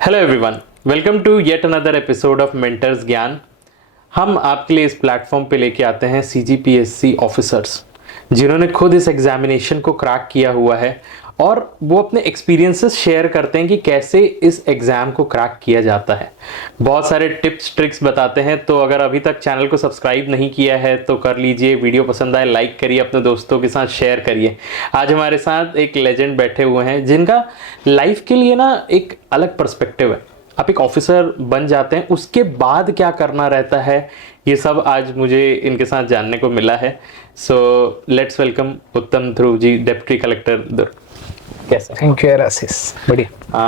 Hello everyone, welcome to yet another episode of mentors Gyan. हम आपके लिए इस प्लेटफॉर्म पे लेके आते हैं सीजीपीएससी ऑफिसर्स जिन्होंने खुद इस एग्जामिनेशन को क्रैक किया हुआ है और वो अपने एक्सपीरियंसेस शेयर करते हैं कि कैसे इस एग्ज़ाम को क्रैक किया जाता है। बहुत सारे टिप्स ट्रिक्स बताते हैं। तो अगर अभी तक चैनल को सब्सक्राइब नहीं किया है तो कर लीजिए, वीडियो पसंद आए लाइक करिए, अपने दोस्तों के साथ शेयर करिए। आज हमारे साथ एक लेजेंड बैठे हुए हैं जिनका लाइफ के लिए ना एक अलग पर्सपेक्टिव है। आप एक ऑफिसर बन जाते हैं, उसके बाद क्या करना रहता है, ये सब आज मुझे इनके साथ जानने को मिला है। सो लेट्स वेलकम उत्तम ध्रुव जी, डिप्टी कलेक्टर दुर्ग। कैसे? थैंक यू आशीष, बढ़िया।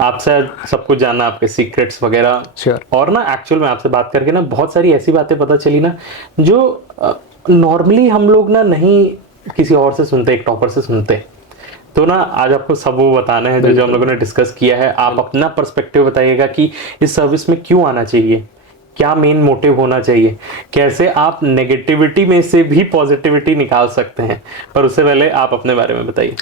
आपसे सब कुछ जानना, आपके सीक्रेट्स वगैरह। श्योर। और ना एक्चुअल में आपसे बात करके ना बहुत सारी ऐसी बातें पता चली ना जो नॉर्मली हम लोग ना नहीं किसी और से सुनते, एक टॉपर से सुनते। तो ना आज आपको सब वो बताना है जो हम लोगों ने डिस्कस किया है। आप अपना पर्सपेक्टिव बताइएगा कि इस सर्विस में क्यों आना चाहिए, क्या मेन मोटिव होना चाहिए, कैसे आप नेगेटिविटी में से भी पॉजिटिविटी निकाल सकते हैं। और उससे पहले आप अपने बारे में बताइए।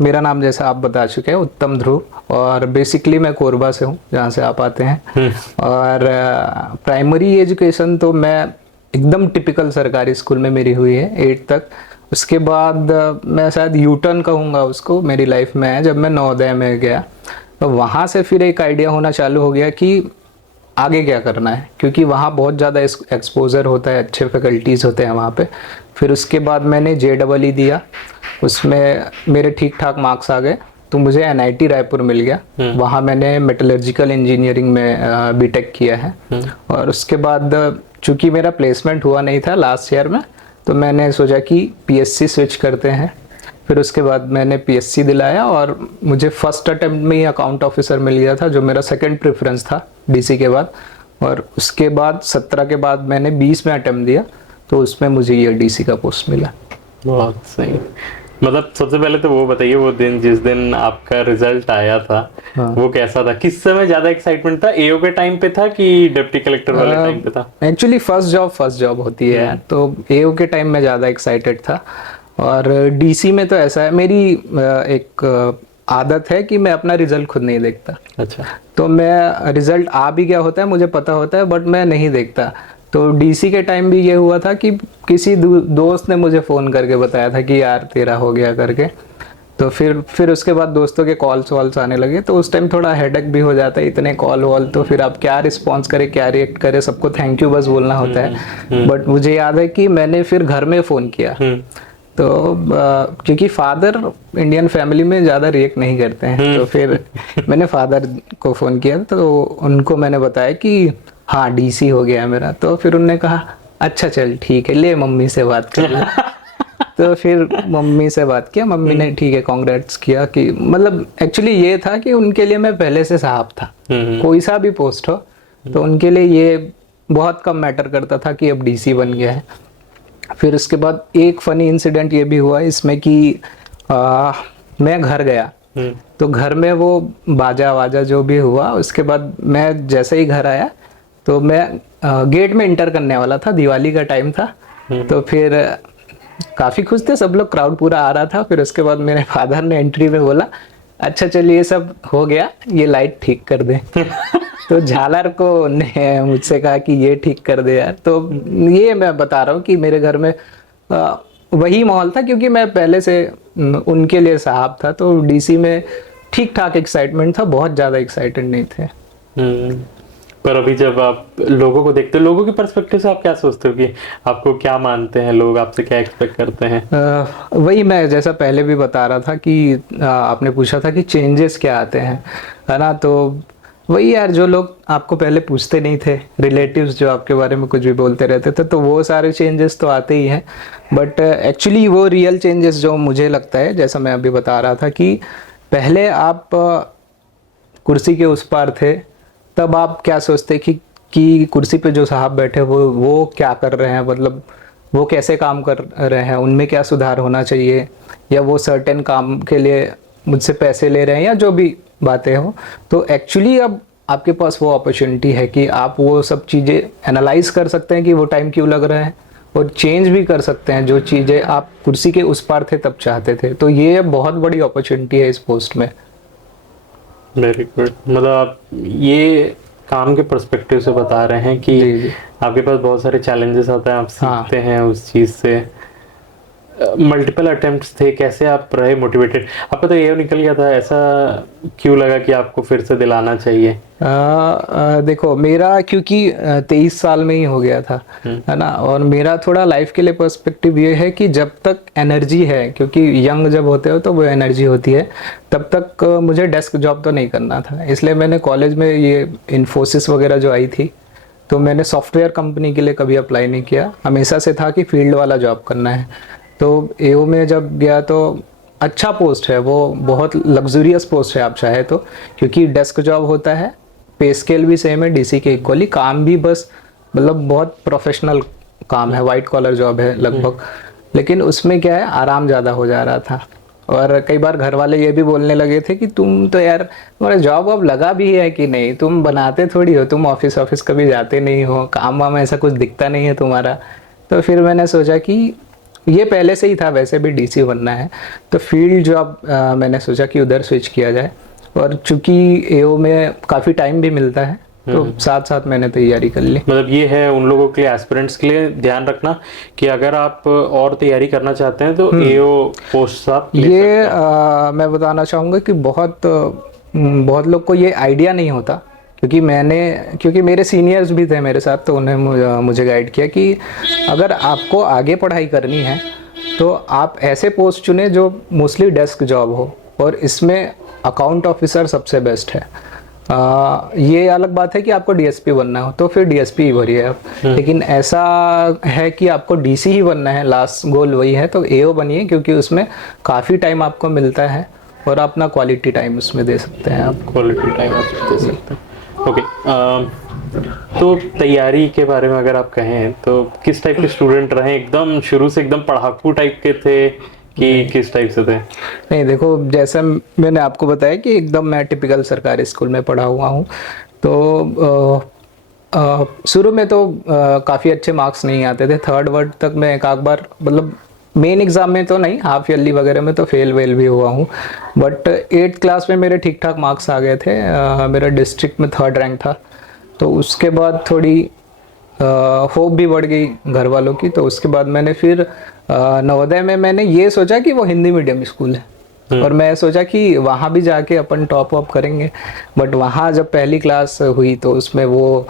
मेरा नाम जैसा आप बता चुके हैं उत्तम ध्रुव, और बेसिकली मैं कोरबा से हूँ जहाँ से आप आते हैं। और प्राइमरी एजुकेशन तो मैं एकदम टिपिकल सरकारी स्कूल में मेरी हुई है 8 तक। उसके बाद मैं शायद यूटर्न कहूँगा उसको मेरी लाइफ में है जब मैं नवोदय में गया। तो वहाँ से फिर एक आइडिया होना चालू हो गया कि आगे क्या करना है, क्योंकि वहाँ बहुत ज़्यादा एक्सपोजर होता है, अच्छे फैकल्टीज़ होते हैं वहाँ पे। फिर उसके बाद मैंने JEE दिया, उसमें मेरे ठीक ठाक मार्क्स आ गए तो मुझे NIT रायपुर मिल गया। वहाँ मैंने मेटलर्जिकल इंजीनियरिंग में बीटेक किया है। और उसके बाद चूँकि मेरा प्लेसमेंट हुआ नहीं था लास्ट ईयर में, तो मैंने सोचा कि PSC स्विच करते हैं। फिर उसके बाद मैंने PSC दिलाया और मुझे फर्स्ट अटेम्प्ट में ही अकाउंट ऑफिसर मिल गया था, जो मेरा सेकंड प्रेफरेंस था DC के बाद। और उसके बाद 17 के बाद मैंने 20 में अटेम्प्ट दिया, तो उसमें मुझे ये DC का पोस्ट मिला। बहुत सही। मतलब सबसे पहले तो वो बताइए, वो दिन जिस दिन आपका रिजल्ट आया था, हाँ, वो कैसा था? किस समय ज्यादा एक्साइटमेंट था? AO के टाइम पे था कि डिप्टी कलेक्टर वाले टाइम पे था? एक्चुअली फर्स्ट जॉब होती है, तो AO के टाइम में ज्यादा एक्साइटेड था। और DC में तो ऐसा है, मेरी एक आदत है कि मैं अपना रिजल्ट खुद नहीं देखता। अच्छा। तो मैं रिजल्ट आ भी क्या होता है मुझे पता होता है, बट मैं नहीं देखता। तो DC के टाइम भी ये हुआ था कि किसी दोस्त ने मुझे फ़ोन करके बताया था कि यार तेरा हो गया करके। तो फिर उसके बाद दोस्तों के कॉल्स वॉल्स आने लगे, तो उस टाइम थोड़ा हेडेक भी हो जाता है, इतने कॉल वॉल, तो फिर आप क्या रिस्पॉन्स करें, क्या रिएक्ट करें, सबको थैंक यू बस बोलना होता है। बट मुझे याद है कि मैंने फिर घर में फ़ोन किया, तो क्योंकि फादर इंडियन फैमिली में ज़्यादा रिएक्ट नहीं करते हैं, तो फिर मैंने फादर को फ़ोन किया, तो उनको मैंने बताया कि हाँ DC हो गया मेरा। तो फिर उन्होंने कहा अच्छा चल ठीक है, ले मम्मी से बात कर ले। तो फिर मम्मी से बात किया, मम्मी ने ठीक है कांग्रेट्स किया। कि मतलब एक्चुअली ये था कि उनके लिए मैं पहले से साहब था, कोई सा भी पोस्ट हो, तो उनके लिए ये बहुत कम मैटर करता था कि अब DC बन गया है। फिर उसके बाद एक फनी इंसिडेंट ये भी हुआ इसमें कि मैं घर गया, तो घर में वो बाजा वाजा जो भी हुआ, उसके बाद मैं जैसे ही घर आया तो मैं गेट में इंटर करने वाला था, दिवाली का टाइम था। तो फिर काफ़ी खुश थे सब लोग, क्राउड पूरा आ रहा था। फिर उसके बाद मेरे फादर ने एंट्री में बोला अच्छा चलिए ये सब हो गया, ये लाइट ठीक कर दे। तो झालर को ने मुझसे कहा कि ये ठीक कर दे यार। तो ये मैं बता रहा हूँ कि मेरे घर में वही माहौल था, क्योंकि मैं पहले से उनके लिए साहब था। तो DC में ठीक ठाक एक्साइटमेंट था, बहुत ज़्यादा एक्साइटेड नहीं थे। पर अभी जब आप लोगों को देखते हो, लोगों के पर्सपेक्टिव से आप क्या सोचते हो कि आपको क्या मानते हैं लोग, आपसे क्या एक्सपेक्ट करते हैं? वही मैं जैसा पहले भी बता रहा था कि आपने पूछा था कि चेंजेस क्या आते हैं, है ना। तो वही यार, जो लोग आपको पहले पूछते नहीं थे, रिलेटिव्स जो आपके बारे में कुछ भी बोलते रहते थे, तो वो सारे चेंजेस तो आते ही हैं। बट एक्चुअली वो रियल चेंजेस जो मुझे लगता है, जैसा मैं अभी बता रहा था कि पहले आप कुर्सी के उस पार थे, तब आप क्या सोचते कि कुर्सी पे जो साहब बैठे वो क्या कर रहे हैं, मतलब वो कैसे काम कर रहे हैं, उनमें क्या सुधार होना चाहिए, या वो सर्टेन काम के लिए मुझसे पैसे ले रहे हैं, या जो भी बातें हो। तो एक्चुअली अब आपके पास वो अपॉर्चुनिटी है कि आप वो सब चीज़ें एनालाइज कर सकते हैं कि वो टाइम क्यों लग रहा है, और चेंज भी कर सकते हैं जो चीज़ें आप कुर्सी के उस पार थे तब चाहते थे। तो ये बहुत बड़ी अपॉर्चुनिटी है इस पोस्ट में। Very good. मतलब आप ये काम के पर्सपेक्टिव से बता रहे हैं कि जी जी। आपके पास बहुत सारे चैलेंजेस आते हैं, आप हाँ। सीखते हैं उस चीज़ से। मल्टीपल अटेम्प्ट्स थे, कैसे आप रहे मोटिवेटेड? आपका तो ये निकल गया था, ऐसा क्यों लगा कि आपको फिर से दिलाना चाहिए? देखो मेरा क्योंकि 23 साल में ही हो गया था, है ना। और मेरा थोड़ा लाइफ के लिए पर्सपेक्टिव ये है कि जब तक एनर्जी है, क्योंकि यंग जब होते हो तो वो एनर्जी होती है, तब तक मुझे डेस्क जॉब तो नहीं करना था। इसलिए मैंने कॉलेज में ये इन्फोसिस वगैरह जो आई थी, तो मैंने सॉफ्टवेयर कंपनी के लिए कभी अप्लाई नहीं किया। हमेशा से था कि फील्ड वाला जॉब करना है। तो एओ में जब गया तो अच्छा पोस्ट है, वो बहुत लग्जूरियस पोस्ट है आप चाहे तो, क्योंकि डेस्क जॉब होता है, पे स्केल भी सेम है डीसी के इक्वली, काम भी बस मतलब बहुत प्रोफेशनल काम है, वाइट कॉलर जॉब है लगभग। लेकिन उसमें क्या है, आराम ज़्यादा हो जा रहा था। और कई बार घर वाले ये भी बोलने लगे थे कि तुम तो यार, तुम्हारा जॉब अब लगा भी है कि नहीं, तुम बनाते थोड़ी हो, तुम ऑफिस कभी जाते नहीं हो, काम वाम ऐसा कुछ दिखता नहीं है तुम्हारा। तो फिर मैंने सोचा कि ये पहले से ही था वैसे भी डीसी बनना है, तो फील्ड जॉब मैंने सोचा कि उधर स्विच किया जाए। और चूंकि एओ में काफ़ी टाइम भी मिलता है, तो साथ साथ मैंने तैयारी कर ली। मतलब ये है उन लोगों के लिए, एस्पिरेंट्स के लिए ध्यान रखना कि अगर आप और तैयारी करना चाहते हैं तो एओ पोस्ट आप ले ये सकते हैं। मैं बताना चाहूँगा कि बहुत लोग को ये आइडिया नहीं होता, क्योंकि मेरे सीनियर्स भी थे मेरे साथ, तो उन्हें मुझे गाइड किया कि अगर आपको आगे पढ़ाई करनी है तो आप ऐसे पोस्ट चुने जो मोस्टली डेस्क जॉब हो, और इसमें अकाउंट ऑफिसर सबसे बेस्ट है। ये अलग बात है कि आपको डीएसपी बनना हो तो फिर डीएसपी ही भरिए आप, लेकिन ऐसा है कि आपको डीसी ही बनना है, लास्ट गोल वही है, तो एओ बनिए, क्योंकि उसमें काफ़ी टाइम आपको मिलता है और अपना क्वालिटी टाइम उसमें दे सकते हैं आप। क्वालिटी टाइम आप दे सकते हैं। ओके। तो तैयारी के बारे में अगर आप कहें तो किस टाइप के स्टूडेंट रहे? एकदम शुरू से एकदम पढ़ाकू टाइप के थे कि किस टाइप से थे? नहीं, देखो जैसा मैंने आपको बताया कि एकदम मैं टिपिकल सरकारी स्कूल में पढ़ा हुआ हूँ, तो शुरू में तो काफ़ी अच्छे मार्क्स नहीं आते थे। थर्ड वर्ड तक मैं एक आध बार, मतलब मेन एग्ज़ाम में तो नहीं, हाफ ईयरली वगैरह में तो फेल वेल भी हुआ हूँ, बट 8th क्लास में मेरे ठीक ठाक मार्क्स आ गए थे। मेरा डिस्ट्रिक्ट में 3rd रैंक था। तो उसके बाद थोड़ी होप भी बढ़ गई घर वालों की, तो उसके बाद मैंने फिर नवोदय में मैंने ये सोचा कि वो हिंदी मीडियम स्कूल है, और मैं सोचा कि वहाँ भी जाके अपन टॉप अप करेंगे। बट वहाँ जब पहली क्लास हुई तो उसमें वो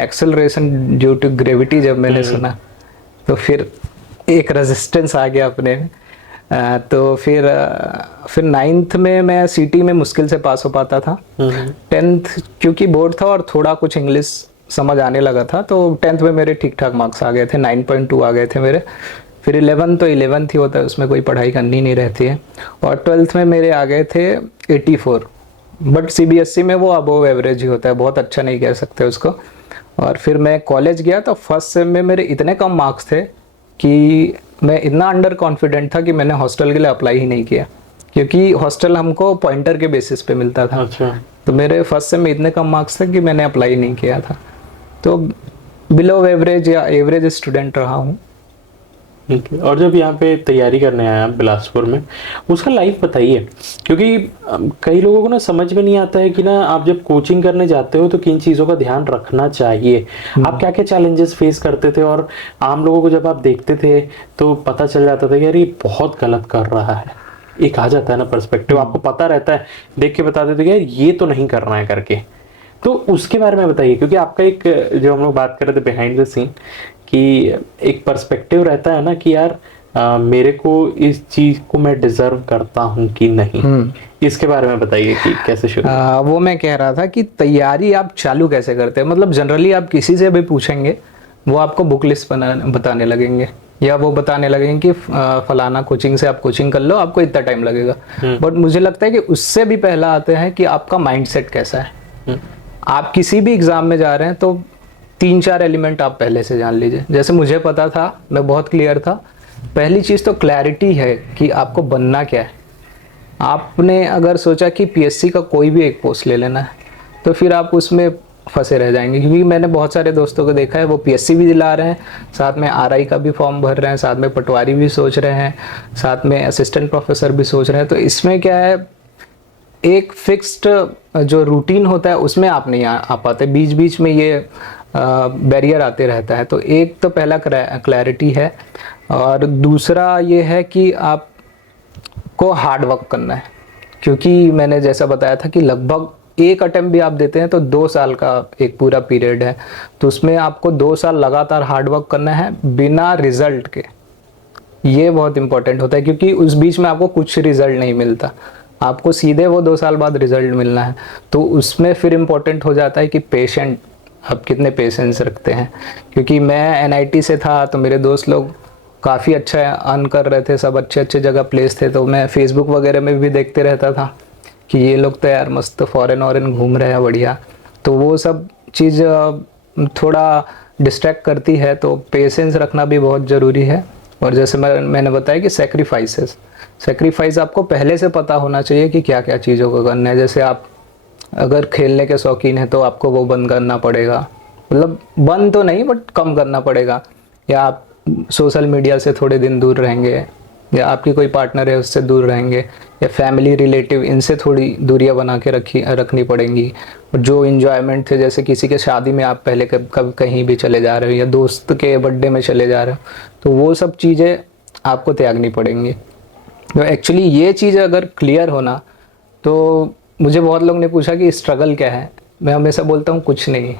एक्सेलरेशन ड्यू टू ग्रेविटी जब मैंने सुना, तो फिर एक रेजिस्टेंस आ गया अपने में। तो फिर 9th में मैं सीटी में मुश्किल से पास हो पाता था। 10th क्योंकि बोर्ड था और थोड़ा कुछ इंग्लिश समझ आने लगा था, तो 10th में मेरे ठीक ठाक मार्क्स आ गए थे, 9.2 आ गए थे मेरे। फिर 11 तो 11th ही होता है, उसमें कोई पढ़ाई करनी नहीं रहती है। और 12th में मेरे आ गए थे 84, बट सीबीएसई में वो अबोव एवरेज ही होता है, बहुत अच्छा नहीं कह सकते उसको। और फिर मैं कॉलेज गया तो फर्स्ट सेम में मेरे इतने कम मार्क्स थे कि मैं इतना अंडर कॉन्फिडेंट था कि मैंने हॉस्टल के लिए अप्लाई ही नहीं किया, क्योंकि हॉस्टल हमको पॉइंटर के बेसिस पे मिलता था। अच्छा। तो मेरे फर्स्ट सेम में इतने कम मार्क्स थे कि मैंने अप्लाई नहीं किया था। तो बिलो एवरेज या एवरेज स्टूडेंट रहा हूँ। Okay. और जब यहाँ पे तैयारी करने आया बिलासपुर में, उसका लाइफ बताइए, क्योंकि कई लोगों को ना समझ में नहीं आता है कि ना आप जब कोचिंग करने जाते हो तो किन चीज़ों का ध्यान रखना चाहिए। आप क्या क्या चैलेंजेस फेस करते थे, और आम लोगों को जब आप देखते थे तो पता चल जाता था कि यार ये बहुत गलत कर रहा है, एक आ जाता है ना पर्सपेक्टिव, आपको पता रहता है, देख के बता देते कि यार ये तो नहीं करना है करके। तो उसके बारे में बताइए, क्योंकि आपका एक, जो हम लोग बात कर रहे थे बिहाइंड द सीन, कि एक पर्सपेक्टिव रहता है ना कि यार मेरे को इस चीज को मैं डिजर्व करता हूँ कि नहीं। इसके बारे में बताइए कि कैसे शुरू। वो मैं कह रहा था कि तैयारी आप चालू कैसे करते हैं। मतलब जनरली आप किसी से भी पूछेंगे, वो आपको बुक लिस्ट बताने लगेंगे, या वो बताने लगेंगे कि फलाना कोचिंग से आप कोचिंग कर लो, आपको इतना टाइम लगेगा। बट मुझे लगता है कि उससे भी पहला आते हैं कि आपका माइंडसेट कैसा है। आप किसी भी एग्जाम में जा रहे हैं तो 3-4 एलिमेंट आप पहले से जान लीजिए। जैसे मुझे पता था, मैं बहुत क्लियर था। पहली चीज़ तो क्लैरिटी है कि आपको बनना क्या है। आपने अगर सोचा कि पीएससी का कोई भी एक पोस्ट ले लेना है, तो फिर आप उसमें फंसे रह जाएंगे। क्योंकि मैंने बहुत सारे दोस्तों को देखा है, वो पीएससी भी दिला रहे हैं, साथ में आरआई का भी फॉर्म भर रहे हैं, साथ में पटवारी भी सोच रहे हैं, साथ में असिस्टेंट प्रोफेसर भी सोच रहे हैं। तो इसमें क्या है, एक फिक्स्ड जो रूटीन होता है उसमें आप नहीं आ पाते, बीच बीच में ये बैरियर आते रहता है। तो एक तो पहला क्लैरिटी है, और दूसरा ये है कि आपको हार्ड वर्क करना है, क्योंकि मैंने जैसा बताया था कि लगभग एक अटेम्प्ट भी आप देते हैं तो 2 साल का एक पूरा पीरियड है, तो उसमें आपको 2 साल लगातार हार्ड वर्क करना है बिना रिजल्ट के। ये बहुत इंपॉर्टेंट होता है, क्योंकि उस बीच में आपको कुछ रिजल्ट नहीं मिलता, आपको सीधे वो 2 साल बाद रिजल्ट मिलना है। तो उसमें फिर इम्पोर्टेंट हो जाता है कि पेशेंट, आप कितने पेशेंस रखते हैं। क्योंकि मैं एनआईटी से था, तो मेरे दोस्त लोग काफ़ी अच्छा अर्न कर रहे थे, सब अच्छे अच्छे जगह प्लेस थे, तो मैं फेसबुक वगैरह में भी देखते रहता था कि ये लोग तो यार मस्त फॉरेन वॉरेन घूम रहे हैं, बढ़िया। तो वो सब चीज़ थोड़ा डिस्ट्रैक्ट करती है, तो पेशेंस रखना भी बहुत ज़रूरी है। और जैसे मैंने बताया कि सेक्रीफाइस आपको पहले से पता होना चाहिए कि क्या क्या चीज़ों को करना है। जैसे आप अगर खेलने के शौकीन हैं तो आपको वो बंद करना पड़ेगा, मतलब बंद तो नहीं बट कम करना पड़ेगा, या आप सोशल मीडिया से थोड़े दिन दूर रहेंगे, या आपकी कोई पार्टनर है उससे दूर रहेंगे, या फैमिली रिलेटिव इनसे थोड़ी दूरियां बना के रखनी पड़ेंगी। और जो इन्जॉयमेंट थे, जैसे किसी के शादी में आप पहले कब कहीं भी चले जा रहे हो, या दोस्त के बर्थडे में चले जा रहे हो, तो वो सब चीज़ें आपको त्यागनी पड़ेंगी। तो एक्चुअली ये चीज़ अगर क्लियर होना, तो मुझे बहुत लोग ने पूछा कि स्ट्रगल क्या है, मैं हमेशा बोलता हूँ कुछ नहीं,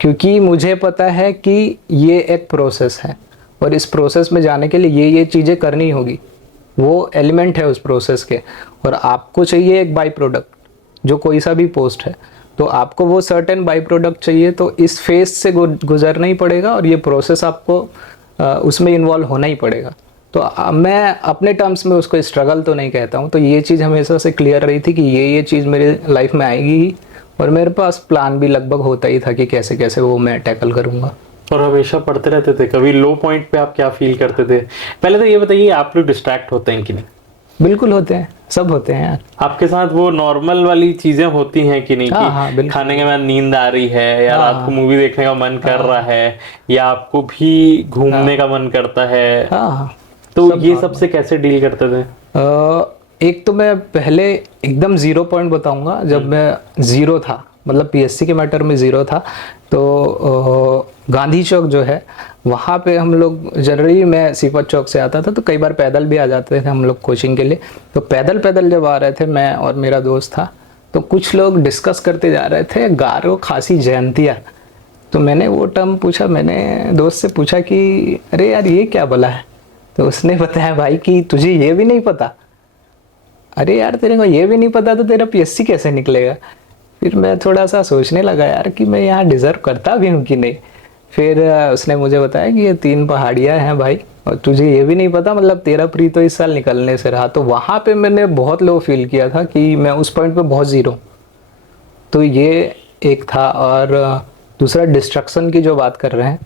क्योंकि मुझे पता है कि ये एक प्रोसेस है, और इस प्रोसेस में जाने के लिए ये चीज़ें करनी होगी, वो एलिमेंट है उस प्रोसेस के। और आपको चाहिए एक बाई प्रोडक्ट, जो कोई सा भी पोस्ट है, तो आपको वो सर्टेन बाई प्रोडक्ट चाहिए, तो इस फेज से गुजरना ही पड़ेगा, और ये प्रोसेस आपको उसमें इन्वॉल्व होना ही पड़ेगा। तो मैं अपने टर्म्स में उसको स्ट्रगल तो नहीं कहता हूँ। तो ये चीज़ हमेशा से क्लियर रही थी कि ये चीज़ मेरे लाइफ में आएगी ही, और मेरे पास प्लान भी लगभग होता ही था कि कैसे कैसे वो मैं टैकल करूँगा। और हमेशा पढ़ते रहते थे, कभी लो पॉइंट पे आप क्या फील करते थे? पहले तो ये बताइए, आप लोग डिस्ट्रैक्ट होते हैं कि नहीं? बिल्कुल होते हैं, सब होते हैं यार। आपके साथ वो नॉर्मल वाली चीजें होती हैं कि नहीं? हाँ, कि बिल्कुल। खाने के बाद नींद आ रही है, या रात को मूवी देखने का मन कर रहा है, या आपको भी घूमने का मन करता है, हाँ, तो ये सबसे कैसे डील करते थे? एक तो मैं पहले एकदम 0 पॉइंट बताऊंगा। जब मैं 0 था, मतलब पीएससी के मैटर में 0 था, तो गांधी चौक जो है वहाँ पे हम लोग जनरली, मैं सीपत चौक से आता था, तो कई बार पैदल भी आ जाते थे हम लोग कोचिंग के लिए। तो पैदल पैदल जब आ रहे थे, मैं और मेरा दोस्त था, तो कुछ लोग डिस्कस करते जा रहे थे गारो खासी जयंतिया। तो मैंने वो टर्म पूछा, मैंने दोस्त से पूछा कि अरे यार ये क्या बोला है? तो उसने बताया भाई कि तुझे ये भी नहीं पता? अरे यार तेरे को ये भी नहीं पता तो तेरा पीएससी कैसे निकलेगा? फिर मैं थोड़ा सा सोचने लगा यार कि मैं यहाँ डिज़र्व करता भी हूँ कि नहीं। फिर उसने मुझे बताया कि ये 3 पहाड़ियाँ हैं भाई, और तुझे ये भी नहीं पता, मतलब तेरा प्री तो इस साल निकलने से रहा। तो वहाँ पे मैंने बहुत लो फील किया था कि मैं उस पॉइंट पे बहुत ज़ीरो। तो ये एक था। और दूसरा डिस्ट्रक्शन की जो बात कर रहे हैं,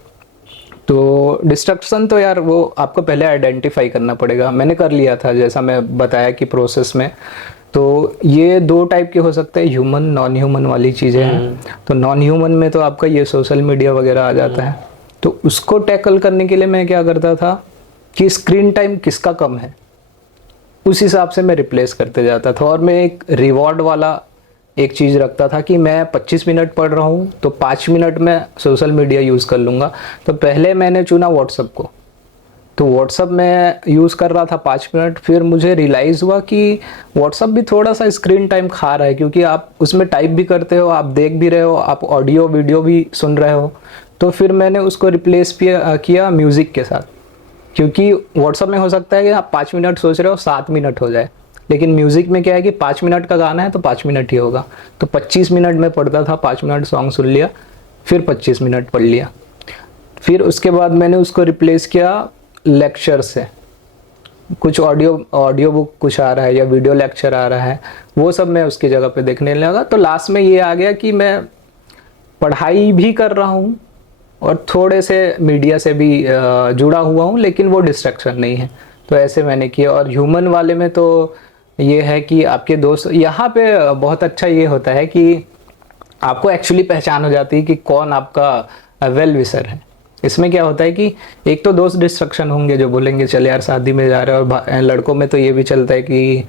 तो डिस्ट्रक्शन तो यार वो आपको पहले आइडेंटिफाई करना पड़ेगा। मैंने कर लिया था, जैसा मैं बताया कि प्रोसेस में। तो ये 2 टाइप के हो सकते हैं, ह्यूमन नॉन ह्यूमन वाली चीज़ें हैं। तो नॉन ह्यूमन में तो आपका ये सोशल मीडिया वगैरह आ जाता है। तो उसको टैकल करने के लिए मैं क्या करता था कि स्क्रीन टाइम किसका कम है, उस हिसाब से मैं रिप्लेस करते जाता था। और मैं एक रिवॉर्ड वाला एक चीज़ रखता था कि मैं 25 मिनट पढ़ रहा हूँ तो 5 मिनट में सोशल मीडिया यूज़ कर लूँगा। तो पहले मैंने चुना व्हाट्सअप को, तो व्हाट्सअप में यूज़ कर रहा था 5 मिनट। फिर मुझे रियलाइज़ हुआ कि व्हाट्सअप भी थोड़ा सा स्क्रीन टाइम खा रहा है, क्योंकि आप उसमें टाइप भी करते हो, आप देख भी रहे हो, आप ऑडियो वीडियो भी सुन रहे हो। तो फिर मैंने उसको रिप्लेस किया म्यूज़िक के साथ, क्योंकि व्हाट्सअप में हो सकता है कि आप 5 मिनट सोच रहे हो 7 मिनट हो जाए, लेकिन म्यूज़िक में क्या है कि 5 मिनट का गाना है तो 5 मिनट ही होगा। तो 25 मिनट में पढ़ता था, 5 मिनट सॉन्ग सुन लिया, फिर 25 मिनट पढ़ लिया। फिर उसके बाद मैंने उसको रिप्लेस किया लेक्चर से। कुछ ऑडियो बुक कुछ आ रहा है या वीडियो लेक्चर आ रहा है, वो सब मैं उसकी जगह पे देखने लगा। तो लास्ट में ये आ गया कि मैं पढ़ाई भी कर रहा हूँ और थोड़े से मीडिया से भी जुड़ा हुआ हूँ, लेकिन वो डिस्ट्रैक्शन नहीं है। तो ऐसे मैंने किया। और ह्यूमन वाले में तो ये है कि आपके दोस्त, यहाँ पे बहुत अच्छा ये होता है कि आपको एक्चुअली पहचान हो जाती है कि कौन आपका वेल विशर है। इसमें क्या होता है कि एक तो दोस्त डिस्ट्रक्शन होंगे जो बोलेंगे चल यार शादी में जा रहे हो, और लड़कों में तो ये भी चलता है कि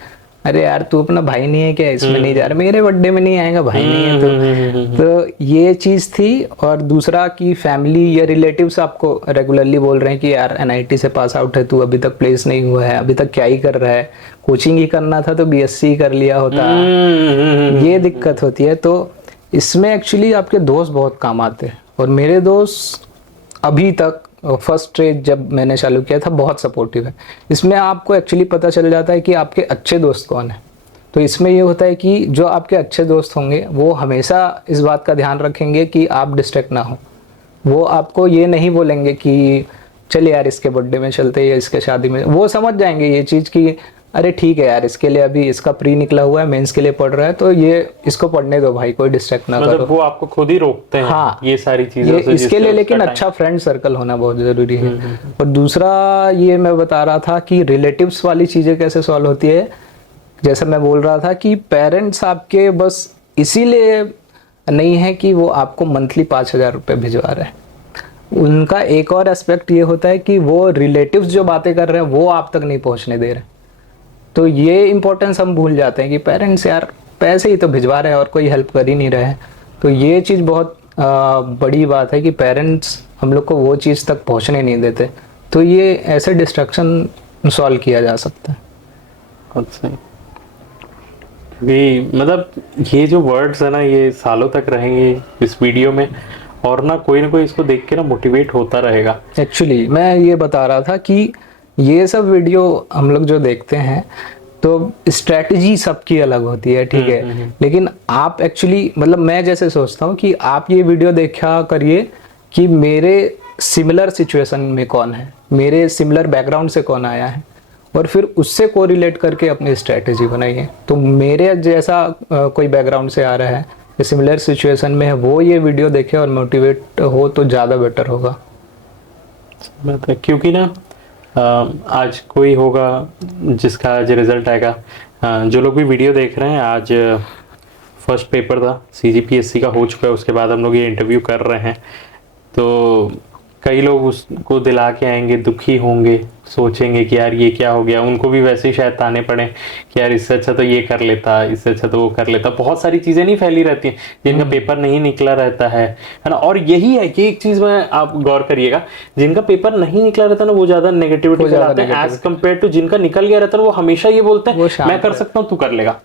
अरे यार तू अपना भाई नहीं है क्या, इसमें नहीं जा रहा, मेरे बर्थडे में नहीं आएगा, भाई नहीं है तो ये चीज थी। और दूसरा कि फैमिली या रिलेटिव्स आपको रेगुलरली बोल रहे हैं कि यार एनआईटी से पास आउट है तू, अभी तक प्लेस नहीं हुआ है, अभी तक क्या ही कर रहा है, कोचिंग ही करना था तो बीएससी कर लिया होता, ये दिक्कत होती है। तो इसमें एक्चुअली आपके दोस्त बहुत काम आते हैं, और मेरे दोस्त अभी तक फर्स्ट स्टेज जब मैंने चालू किया था बहुत सपोर्टिव है। इसमें आपको एक्चुअली पता चल जाता है कि आपके अच्छे दोस्त कौन है। तो इसमें ये होता है कि जो आपके अच्छे दोस्त होंगे वो हमेशा इस बात का ध्यान रखेंगे कि आप डिस्ट्रैक्ट ना हो। वो आपको ये नहीं बोलेंगे कि चल यार इसके बर्थडे में चलते हैं या इसके शादी में, वो समझ जाएंगे ये चीज़ कि अरे ठीक है यार इसके लिए अभी इसका प्री निकला हुआ है, मेंस के लिए पढ़ रहा है, तो ये इसको पढ़ने दो भाई, कोई डिस्ट्रैक्ट ना मतलब करो। वो आपको खुद ही रोकते हैं हाँ, ये सारी चीजें ये इसके लिए लेकिन अच्छा फ्रेंड सर्कल होना बहुत जरूरी है। और दूसरा ये मैं बता रहा था कि रिलेटिव्स वाली चीजें कैसे सॉल्व होती है। जैसे मैं बोल रहा था कि पेरेंट्स आपके बस इसीलिए नहीं है कि वो आपको मंथली 5,000 रुपये भिजवा रहे हैं, उनका एक और एस्पेक्ट ये होता है कि वो रिलेटिव्स जो बातें कर रहे हैं वो आप तक नहीं पहुंचने दे रहे। तो ये इम्पोर्टेंस हम भूल जाते हैं कि पेरेंट्स यार पैसे ही तो भिजवा रहे हैं और कोई हेल्प कर ही नहीं रहे हैं। तो ये चीज़ बहुत बड़ी बात है कि पेरेंट्स हम लोग को वो चीज़ तक पहुंचने नहीं देते। तो ये ऐसे डिस्ट्रैक्शन सॉल्व किया जा सकता है। बहुत सही। भी मतलब ये जो वर्ड्स है ना ये सालों तक रहेंगे इस वीडियो में, और ना कोई इसको देख के ना मोटिवेट होता रहेगा। एक्चुअली मैं ये बता रहा था कि ये सब वीडियो हम लोग जो देखते हैं तो स्ट्रेटजी सबकी अलग होती है, ठीक है, लेकिन आप एक्चुअली मतलब मैं जैसे सोचता हूँ कि आप ये वीडियो देखा करिए कि मेरे सिमिलर सिचुएशन में कौन है, मेरे सिमिलर बैकग्राउंड से कौन आया है, और फिर उससे कोरिलेट करके अपनी स्ट्रेटजी बनाइए। तो मेरे जैसा कोई बैकग्राउंड से आ रहा है या सिमिलर सिचुएशन में है, वो ये वीडियो देखे और मोटिवेट हो तो ज़्यादा बेटर होगा। क्योंकि ना आज कोई होगा जिसका आज रिजल्ट आएगा, जो लोग भी वीडियो देख रहे हैं, आज फर्स्ट पेपर था CGPSC का हो चुका है, उसके बाद हम लोग ये इंटरव्यू कर रहे हैं। तो कई लोग उसको दिला के आएंगे, दुखी होंगे, सोचेंगे कि यार ये क्या हो गया, उनको भी वैसे ही शायद ताने पड़े कि यार इससे अच्छा तो ये कर लेता, इससे अच्छा तो वो कर लेता। बहुत सारी चीज़ें नहीं फैली रहती हैं जिनका पेपर नहीं निकला रहता है ना। और यही है कि एक चीज़ में आप गौर करिएगा, जिनका पेपर नहीं निकला रहता ना वो ज़्यादा नेगेटिविटी फैलाते हैं एज कम्पेयर टू जिनका निकल गया रहता है वो हमेशा ये बोलते हैं मैं कर सकता हूँ तू कर लेगा,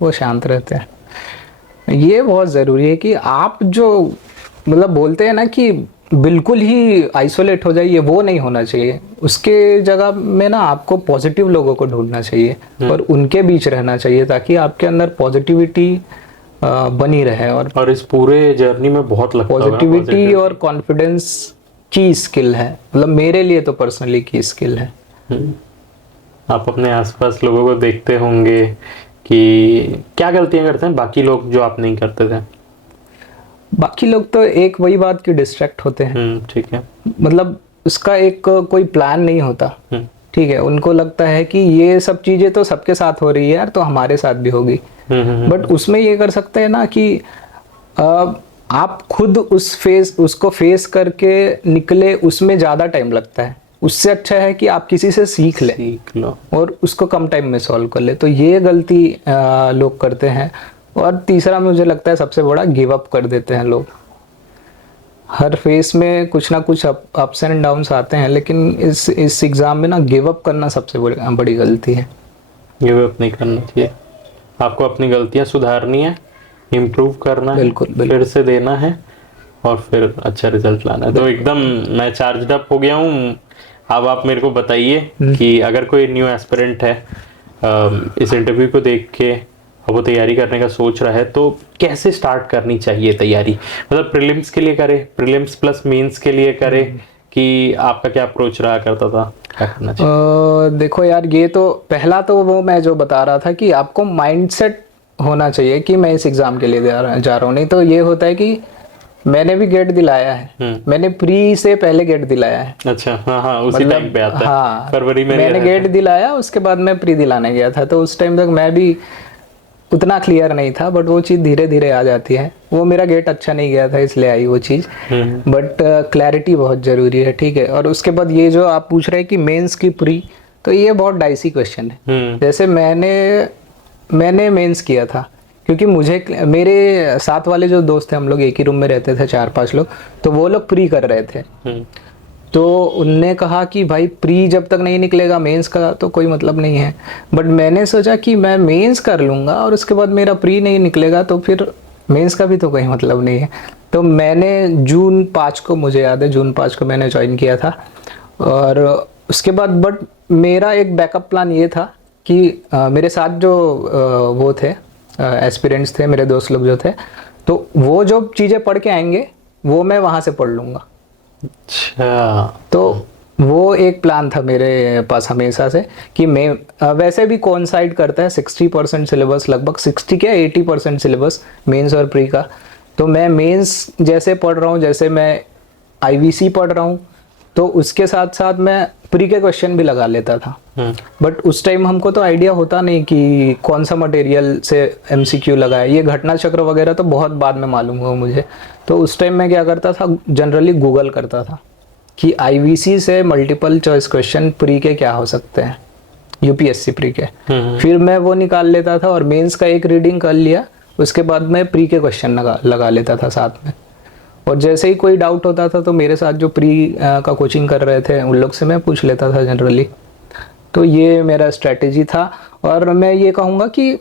वो शांत रहते हैं। ये बहुत ज़रूरी है कि आप जो मतलब बोलते हैं ना कि बिल्कुल ही आइसोलेट हो जाइए, वो नहीं होना चाहिए। उसके जगह में ना आपको पॉजिटिव लोगों को ढूंढना चाहिए और उनके बीच रहना चाहिए ताकि आपके अंदर पॉजिटिविटी बनी रहे। और इस पूरे जर्नी में बहुत लगता है पॉजिटिविटी और कॉन्फिडेंस की स्किल है, मतलब मेरे लिए तो पर्सनली की स्किल है। आप अपने आसपास लोगों को देखते होंगे कि क्या गलतियां करते हैं बाकी लोग जो आप नहीं करते थे। बाकी लोग तो एक वही बात की डिस्ट्रैक्ट होते हैं, ठीक है, मतलब उसका एक कोई प्लान नहीं होता, ठीक है। उनको लगता है कि ये सब चीजें तो सबके साथ हो रही है यार, तो हमारे साथ भी होगी। बट उसमें ये कर सकते हैं ना कि आप खुद उसको फेस करके निकले, उसमें ज्यादा टाइम लगता है। उससे अच्छा है कि आप किसी से सीख लो और उसको कम टाइम में सॉल्व कर ले। तो ये गलती लोग करते हैं। और तीसरा मुझे लगता है सबसे बड़ा, गिव अप कर देते हैं लोग। हर फेस में कुछ ना कुछ अप्स एंड डाउन्स आते हैं, लेकिन इस एग्जाम में ना गिव अप करना सबसे बड़ी गलती है। गिव अप नहीं करना चाहिए, आपको अपनी गलतियां सुधारनी है, इम्प्रूव करना है, फिर से देना है और फिर अच्छा रिजल्ट लाना है। तो एकदम मैं चार्जड अप हो गया हूँ। अब आप मेरे को बताइए कि अगर कोई न्यू एस्पिरेंट है इस इंटरव्यू को देख के वो तैयारी करने का सोच रहा है, तो कैसे स्टार्ट करनी चाहिए तैयारी? मतलब प्रीलिम्स के लिए करे, प्रीलिम्स प्लस मेंस के लिए करे, कि आपका क्या अप्रोच रहा करता था, क्या करना चाहिए? देखो यार, ये तो पहला तो वो मैं जो बता रहा था कि आपको माइंडसेट होना चाहिए कि मैं इस एग्जाम के लिए जा रहा हूँ। नहीं तो ये होता है कि मैंने भी गेट दिलाया है, मैंने प्री से पहले गेट दिलाया है। अच्छा, हाँ, उसी टाइम पे आता है। हाँ, फरवरी में मैंने गेट दिलाया, उसके बाद मैं प्री दिलाने गया था। तो उस टाइम तक मैं भी उतना क्लियर नहीं था, बट वो चीज़ धीरे धीरे आ जाती है। वो मेरा गेट अच्छा नहीं गया था इसलिए आई वो चीज़, बट क्लैरिटी बहुत ज़रूरी है, ठीक है। और उसके बाद ये जो आप पूछ रहे हैं कि मेंस की प्री, तो ये बहुत डाइसी क्वेश्चन है। जैसे मैंने मैंने मेंस किया था, क्योंकि मुझे मेरे साथ वाले जो दोस्त थे, हम लोग एक ही रूम में रहते थे 4-5 लोग, तो वो लोग प्री कर रहे थे। तो उनने कहा कि भाई प्री जब तक नहीं निकलेगा मेंस का तो कोई मतलब नहीं है। बट मैंने सोचा कि मैं मेंस कर लूँगा और उसके बाद मेरा प्री नहीं निकलेगा तो फिर मेंस का भी तो कोई मतलब नहीं है। तो मैंने जून 5 को, मुझे याद है जून 5 को मैंने ज्वाइन किया था। और उसके बाद बट मेरा एक बैकअप प्लान ये था कि मेरे साथ जो वो थे एस्पिरेंट्स थे, मेरे दोस्त लोग जो थे, तो वो जो चीज़ें पढ़ के आएंगे वो मैं वहाँ से पढ़ लूँगा। अच्छा, तो वो एक प्लान था मेरे पास हमेशा से कि मैं वैसे भी कोइंसाइड करता है 60% सिलेबस, लगभग 60 क्या 80% सिलेबस मेंस और प्री का। तो मैं मेंस जैसे पढ़ रहा हूँ, जैसे मैं आईवीसी पढ़ रहा हूँ, तो उसके साथ साथ मैं प्री के क्वेश्चन भी लगा लेता था। बट उस टाइम हमको तो आइडिया होता नहीं कि कौन सा मटेरियल से एमसीक्यू लगा है, ये घटना चक्र वगैरह तो बहुत बाद में मालूम हुआ मुझे। तो उस टाइम मैं क्या करता था, जनरली गूगल करता था कि आईवीसी से मल्टीपल चॉइस क्वेश्चन प्री के क्या हो सकते हैं, यूपीएससी प्री के। फिर मैं वो निकाल लेता था और मेंस का एक रीडिंग कर लिया, उसके बाद मैं प्री के क्वेश्चन लगा लेता था साथ में। और जैसे ही कोई डाउट होता था तो मेरे साथ जो प्री का कोचिंग कर रहे थे उन लोग से मैं पूछ लेता था जनरली। तो ये मेरा स्ट्रेटेजी था। और मैं ये कहूँगा कि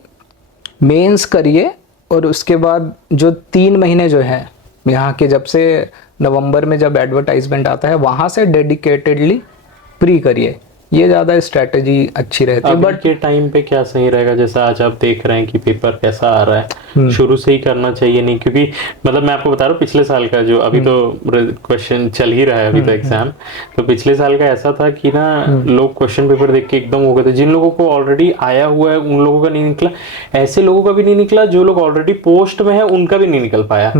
मेंस करिए और उसके बाद जो 3 महीने जो है यहाँ के, जब से नवंबर में जब एडवर्टाइजमेंट आता है वहाँ से डेडिकेटेडली प्री करिए, ये ज़्यादा स्ट्रेटेजी अच्छी रहती है। बट के टाइम पे क्या सही रहेगा, जैसा आज आप देख रहे हैं कि पेपर कैसा आ रहा है, शुरू से ही करना चाहिए नहीं? क्योंकि मतलब मैं आपको बता रहा हूँ पिछले साल का जो अभी तो क्वेश्चन चल ही रहा है अभी तो एग्जाम, तो पिछले साल का ऐसा था कि ना लोग क्वेश्चन पेपर देख के एकदम हो गए थे। जिन लोगों को ऑलरेडी आया हुआ है उन लोगों का नहीं निकला, ऐसे लोगों का भी नहीं निकला, जो लोग ऑलरेडी पोस्ट में है उनका भी नहीं निकल पाया।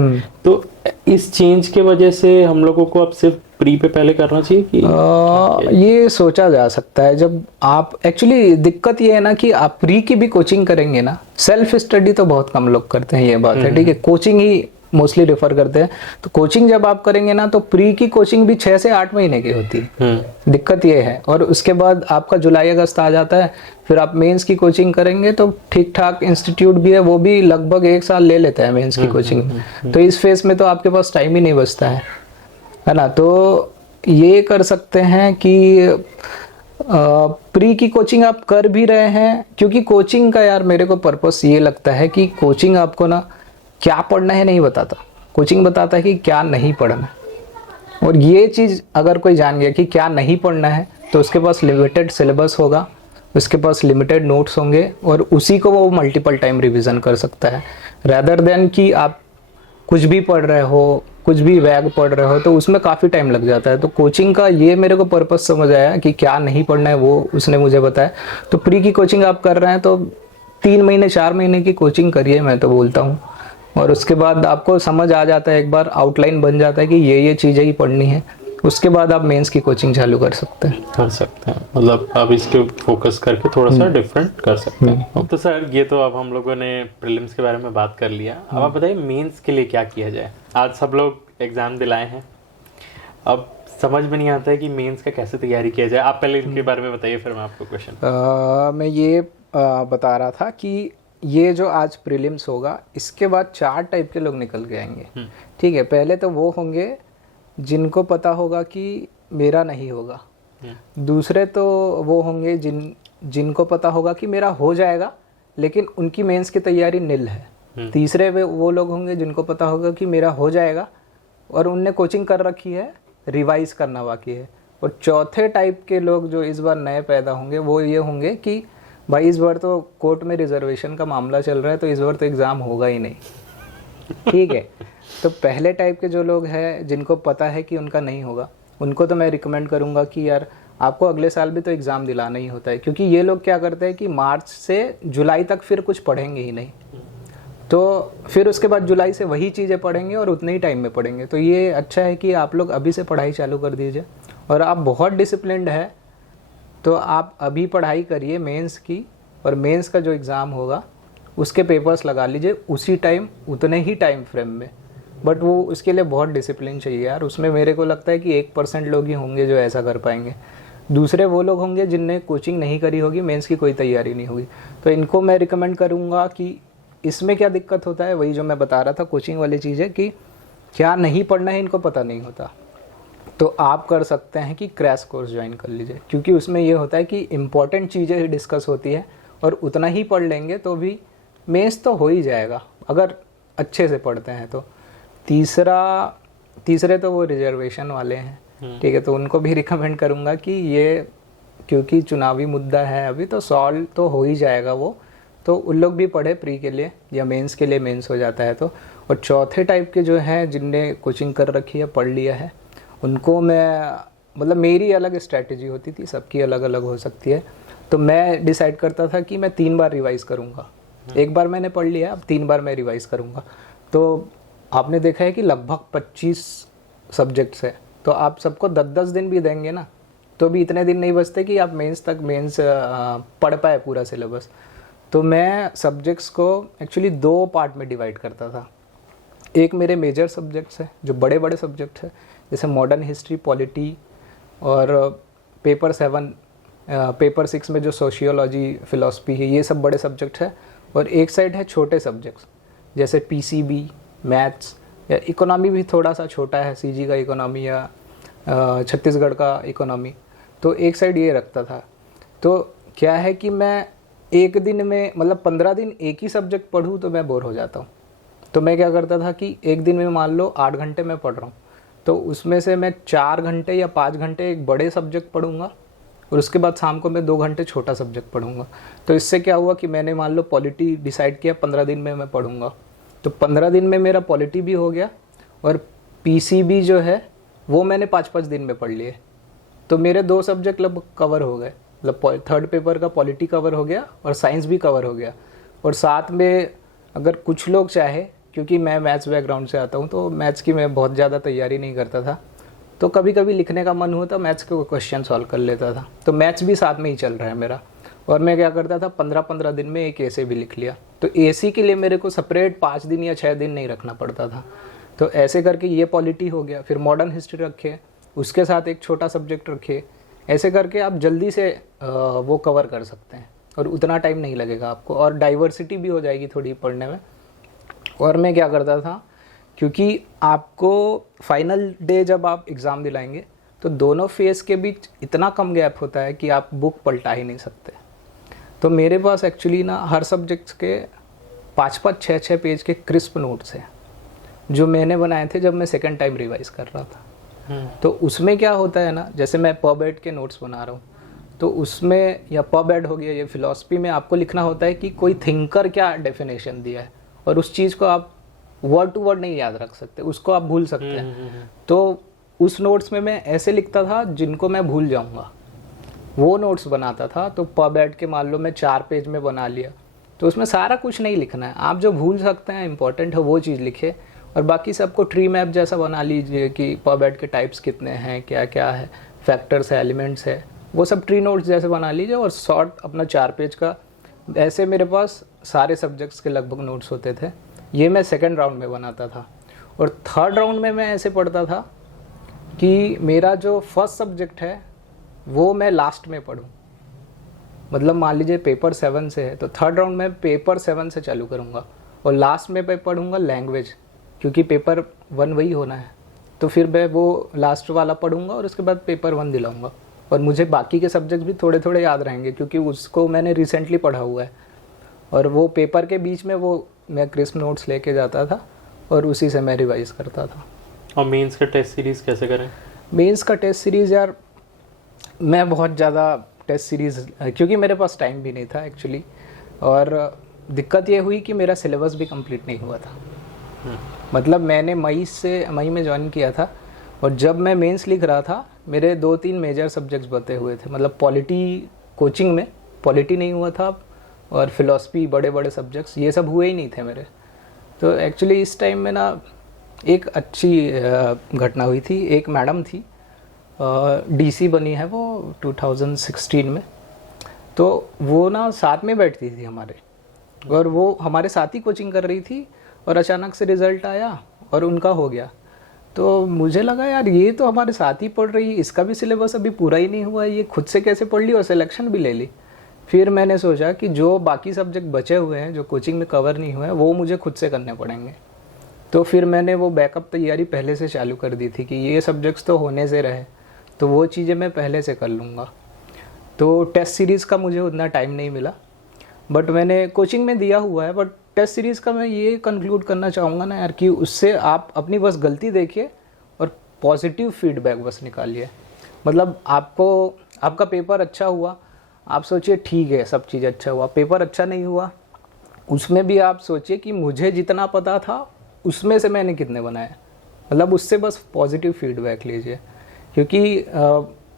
तो इस चेंज के वजह से हम लोगों को अब सिर्फ प्री पे पहले करना चाहिए कि ये सोचा जा सकता है। जब आप एक्चुअली दिक्कत ये है ना कि आप प्री की भी कोचिंग करेंगे ना, सेल्फ स्टडी तो बहुत कम लोग करते हैं, ये बात है, ठीक है, कोचिंग ही मोस्टली रेफर करते हैं। तो कोचिंग जब आप करेंगे ना तो प्री की कोचिंग भी 6 से 8 महीने की होती है। दिक्कत ये है। और उसके बाद आपका जुलाई अगस्त आ जाता है, फिर आप मेंस की कोचिंग करेंगे तो ठीक ठाक इंस्टीट्यूट भी है, वो भी लगभग 1 साल ले लेता है मेंस की कोचिंग। तो इस फेज में तो आपके पास टाइम ही नहीं बचता है ना। तो ये कर सकते हैं कि प्री की कोचिंग आप कर भी रहे हैं, क्योंकि कोचिंग का यार मेरे को पर्पस ये लगता है कि कोचिंग आपको ना क्या पढ़ना है नहीं बताता, कोचिंग बताता है कि क्या नहीं पढ़ना है। और ये चीज़ अगर कोई जान गया कि क्या नहीं पढ़ना है तो उसके पास लिमिटेड सिलेबस होगा, उसके पास लिमिटेड नोट्स होंगे और उसी को वो मल्टीपल टाइम रिवीजन कर सकता है, रैदर देन कि आप कुछ भी पढ़ रहे हो, कुछ भी वैग पढ़ रहे हो, तो उसमें काफ़ी टाइम लग जाता है। तो कोचिंग का ये मेरे को पर्पस समझ आया कि क्या नहीं पढ़ना है वो उसने मुझे बताया। तो प्री की कोचिंग आप कर रहे हैं तो 3 महीने 4 महीने की कोचिंग करिए, मैं तो बोलता हूँ। और उसके बाद आपको समझ आ जाता है, एक बार आउटलाइन बन जाता है कि ये चीज़ें ही पढ़नी है, उसके बाद आप मेंस की कोचिंग चालू कर सकते हैं। मतलब आप इसके फोकस करके थोड़ा सा डिफरेंट कर सकते हैं। तो सर ये तो अब हम लोगों ने प्रीलिम्स के बारे में बात कर लिया, अब आप बताइए मेंस के लिए क्या किया जाए। आज सब लोग एग्जाम दिलाए हैं, अब समझ में नहीं आता है कि मेंस का कैसे तैयारी किया जाए। आप पहले इनके बारे में बताइए, फिर मैं आपको क्वेश्चन। मैं ये बता रहा था कि ये जो आज प्रीलिम्स होगा इसके बाद 4 टाइप के लोग निकल के आएंगे, ठीक है। पहले तो वो होंगे जिनको पता होगा कि मेरा नहीं होगा। दूसरे तो वो होंगे जिनको पता होगा कि मेरा हो जाएगा लेकिन उनकी मेंस की तैयारी निल है। तीसरे वो लोग होंगे जिनको पता होगा कि मेरा हो जाएगा और उनने कोचिंग कर रखी है, रिवाइज करना बाकी है। और चौथे टाइप के लोग जो इस बार नए पैदा होंगे वो ये होंगे कि भाई इस बार तो कोर्ट में रिजर्वेशन का मामला चल रहा है तो इस बार तो एग्ज़ाम होगा ही नहीं, ठीक है। तो पहले टाइप के जो लोग हैं जिनको पता है कि उनका नहीं होगा, उनको तो मैं रिकमेंड करूंगा कि यार आपको अगले साल भी तो एग्ज़ाम दिलाना ही होता है, क्योंकि ये लोग क्या करते हैं कि मार्च से जुलाई तक फिर कुछ पढ़ेंगे ही नहीं, तो फिर उसके बाद जुलाई से वही चीज़ें पढ़ेंगे और उतने ही टाइम में पढ़ेंगे। तो ये अच्छा है कि आप लोग अभी से पढ़ाई चालू कर दीजिए। और आप बहुत डिसिप्लिन्ड है तो आप अभी पढ़ाई करिए मेंस की, और मेंस का जो एग्ज़ाम होगा उसके पेपर्स लगा लीजिए उसी टाइम, उतने ही टाइम फ्रेम में। बट वो उसके लिए बहुत डिसिप्लिन चाहिए यार, उसमें मेरे को लगता है कि 1% लोग ही होंगे जो ऐसा कर पाएंगे। दूसरे वो लोग होंगे जिनने कोचिंग नहीं करी होगी, मेंस की कोई तैयारी नहीं होगी, तो इनको मैं रिकमेंड करूँगा कि इसमें क्या दिक्कत होता है, वही जो मैं बता रहा था कोचिंग वाली चीज़ है कि क्या नहीं पढ़ना है इनको पता नहीं होता। तो आप कर सकते हैं कि क्रैश कोर्स ज्वाइन कर लीजिए, क्योंकि उसमें ये होता है कि इम्पॉर्टेंट चीज़ें ही डिस्कस होती है और उतना ही पढ़ लेंगे तो भी मेंस तो हो ही जाएगा अगर अच्छे से पढ़ते हैं तो। तीसरे तो वो रिजर्वेशन वाले हैं, ठीक है, तो उनको भी रिकमेंड करूँगा कि ये, क्योंकि चुनावी मुद्दा है अभी, तो सॉल्व तो हो ही जाएगा वो, तो उन लोग भी पढ़े प्री के लिए या मेंस के लिए, मेंस हो जाता है तो। और चौथे टाइप के जो हैं जिनने कोचिंग कर रखी है, पढ़ लिया है, उनको मैं, मतलब मेरी अलग स्ट्रैटेजी होती थी, सबकी अलग अलग हो सकती है, तो मैं डिसाइड करता था कि मैं 3 बार रिवाइज़ करूँगा। एक बार मैंने पढ़ लिया, अब 3 बार मैं रिवाइज़ करूँगा। तो आपने देखा है कि लगभग 25 सब्जेक्ट्स है, तो आप सबको 10-10 दिन भी देंगे ना, तो भी इतने दिन नहीं बचते कि आप मेंस पढ़ पाए पूरा सिलेबस। तो मैं सब्जेक्ट्स को एक्चुअली 2 पार्ट में डिवाइड करता था। एक मेरे मेजर सब्जेक्ट्स है, जो बड़े बड़े सब्जेक्ट है, जैसे मॉडर्न हिस्ट्री, पॉलिटी, और पेपर 6 में जो सोशियोलॉजी, फिलॉसफी है, ये सब बड़े सब्जेक्ट है। और एक साइड है छोटे सब्जेक्ट्स, जैसे पीसीबी, मैथ्स, या इकोनॉमी भी थोड़ा सा छोटा है, सीजी का इकोनॉमी या छत्तीसगढ़ का इकोनॉमी, तो एक साइड ये रखता था। तो क्या है कि मैं एक दिन में, मतलब 15 दिन एक ही सब्जेक्ट पढ़ूँ तो मैं बोर हो जाता हूँ। तो मैं क्या करता था कि एक दिन में मान लो 8 घंटे मैं पढ़ रहा हूँ, तो उसमें से मैं 4 घंटे या 5 घंटे एक बड़े सब्जेक्ट पढ़ूंगा और उसके बाद शाम को मैं 2 घंटे छोटा सब्जेक्ट पढ़ूंगा। तो इससे क्या हुआ कि मैंने मान लो पॉलिटी डिसाइड किया 15 दिन में मैं पढ़ूंगा, तो 15 दिन में मेरा पॉलिटी भी हो गया और पीसीबी जो है वो मैंने 5-5 दिन में पढ़ लिए। तो मेरे 2 सब्जेक्ट लगभग कवर हो गए, मतलब थर्ड पेपर का पॉलिटी कवर हो गया और साइंस भी कवर हो गया। और साथ में अगर कुछ लोग चाहे, क्योंकि मैं मैथ्स बैकग्राउंड से आता हूँ, तो मैथ्स की मैं बहुत ज़्यादा तैयारी नहीं करता था, तो कभी कभी लिखने का मन हुआ तो मैथ्स के क्वेश्चन सॉल्व कर लेता था। तो मैथ्स भी साथ में ही चल रहा है मेरा। और मैं क्या करता था, 15-15 दिन में एक एसे भी लिख लिया। तो एसी के लिए मेरे को सेपरेट 5 दिन या 6 दिन नहीं रखना पड़ता था। तो ऐसे करके ये पॉलिटी हो गया, फिर मॉडर्न हिस्ट्री रखे, उसके साथ एक छोटा सब्जेक्ट रखे, ऐसे करके आप जल्दी से वो कवर कर सकते हैं और उतना टाइम नहीं लगेगा आपको, और डाइवर्सिटी भी हो जाएगी थोड़ी पढ़ने में। और मैं क्या करता था, क्योंकि आपको फाइनल डे जब आप एग्ज़ाम दिलाएंगे तो दोनों फेज़ के बीच इतना कम गैप होता है कि आप बुक पलटा ही नहीं सकते। तो मेरे पास एक्चुअली ना हर सब्जेक्ट्स के 5-5, 6-6 पेज के क्रिस्प नोट्स हैं जो मैंने बनाए थे जब मैं सेकंड टाइम रिवाइज़ कर रहा था। तो उसमें क्या होता है ना, जैसे मैं पब एड के नोट्स बना रहा हूँ, तो उसमें, या पब एड हो गया, ये फिलॉसफी में आपको लिखना होता है कि कोई थिंकर क्या डेफिनेशन दिया है, और उस चीज़ को आप वर्ड टू वर्ड नहीं याद रख सकते, उसको आप भूल सकते हैं। तो उस नोट्स में मैं ऐसे लिखता था जिनको मैं भूल जाऊंगा, वो नोट्स बनाता था। तो पब एड के मान लो मैं 4 पेज में बना लिया, तो उसमें सारा कुछ नहीं लिखना है, आप जो भूल सकते हैं इंपॉर्टेंट है वो चीज़ लिखे, और बाकी सबको ट्री मैप जैसा बना लीजिए कि पब एड के टाइप्स कितने हैं, क्या क्या है, फैक्टर्स है, एलिमेंट्स है, वो सब ट्री नोट्स जैसे बना लीजिए, और शॉर्ट अपना 4 पेज का। ऐसे मेरे पास सारे सब्जेक्ट्स के लगभग नोट्स होते थे। ये मैं सेकंड राउंड में बनाता था। और थर्ड राउंड में मैं ऐसे पढ़ता था कि मेरा जो फर्स्ट सब्जेक्ट है वो मैं लास्ट में पढूं, मतलब मान लीजिए पेपर 7 से है तो थर्ड राउंड में पेपर 7 से चालू करूँगा, और लास्ट में मैं पढ़ूँगा लैंग्वेज, क्योंकि पेपर 1 वही होना है, तो फिर मैं वो लास्ट वाला पढ़ूँगा और उसके बाद पेपर 1 दिलाऊँगा। और मुझे बाकी के सब्जेक्ट भी थोड़े थोड़े याद रहेंगे क्योंकि उसको मैंने रिसेंटली पढ़ा हुआ है, और वो पेपर के बीच में वो मैं क्रिस्प नोट्स लेके जाता था और उसी से मैं रिवाइज करता था। और मेंस का टेस्ट सीरीज़ कैसे करें? मेंस का टेस्ट सीरीज़ यार, मैं बहुत ज़्यादा टेस्ट सीरीज़, क्योंकि मेरे पास टाइम भी नहीं था एक्चुअली, और दिक्कत ये हुई कि मेरा सिलेबस भी कंप्लीट नहीं हुआ था। मतलब मैंने मई में ज्वाइन किया था, और जब मैं मेंस लिख रहा था मेरे 2-3 मेजर सब्जेक्ट्स बचे हुए थे। मतलब पॉलिटी, कोचिंग में पॉलिटी नहीं हुआ था, और फिलॉसफी, बड़े बड़े सब्जेक्ट्स ये सब हुए ही नहीं थे मेरे। तो एक्चुअली इस टाइम में ना एक अच्छी घटना हुई थी। एक मैडम थी, डीसी बनी है वो 2016 में, तो वो ना साथ में बैठती थी हमारे, और वो हमारे साथ ही कोचिंग कर रही थी, और अचानक से रिज़ल्ट आया और उनका हो गया। तो मुझे लगा यार ये तो हमारे साथ ही पढ़ रही है, इसका भी सिलेबस अभी पूरा ही नहीं हुआ है, ये खुद से कैसे पढ़ ली और सिलेक्शन भी ले ली। फिर मैंने सोचा कि जो बाकी सब्जेक्ट बचे हुए हैं जो कोचिंग में कवर नहीं हुए हैं वो मुझे खुद से करने पड़ेंगे। तो फिर मैंने वो बैकअप तैयारी पहले से चालू कर दी थी कि ये सब्जेक्ट्स तो होने से रहे, तो वो चीज़ें मैं पहले से कर लूँगा। तो टेस्ट सीरीज़ का मुझे उतना टाइम नहीं मिला, बट मैंने कोचिंग में दिया हुआ है। बट टेस्ट सीरीज़ का मैं ये कंक्लूड करना चाहूँगा ना यार कि उससे आप अपनी बस गलती देखिए और पॉजिटिव फीडबैक बस निकालिए। मतलब आपका पेपर अच्छा हुआ, आप सोचिए ठीक है सब चीज़ अच्छा हुआ। पेपर अच्छा नहीं हुआ, उसमें भी आप सोचिए कि मुझे जितना पता था उसमें से मैंने कितने बनाए। मतलब उससे बस पॉजिटिव फीडबैक लीजिए, क्योंकि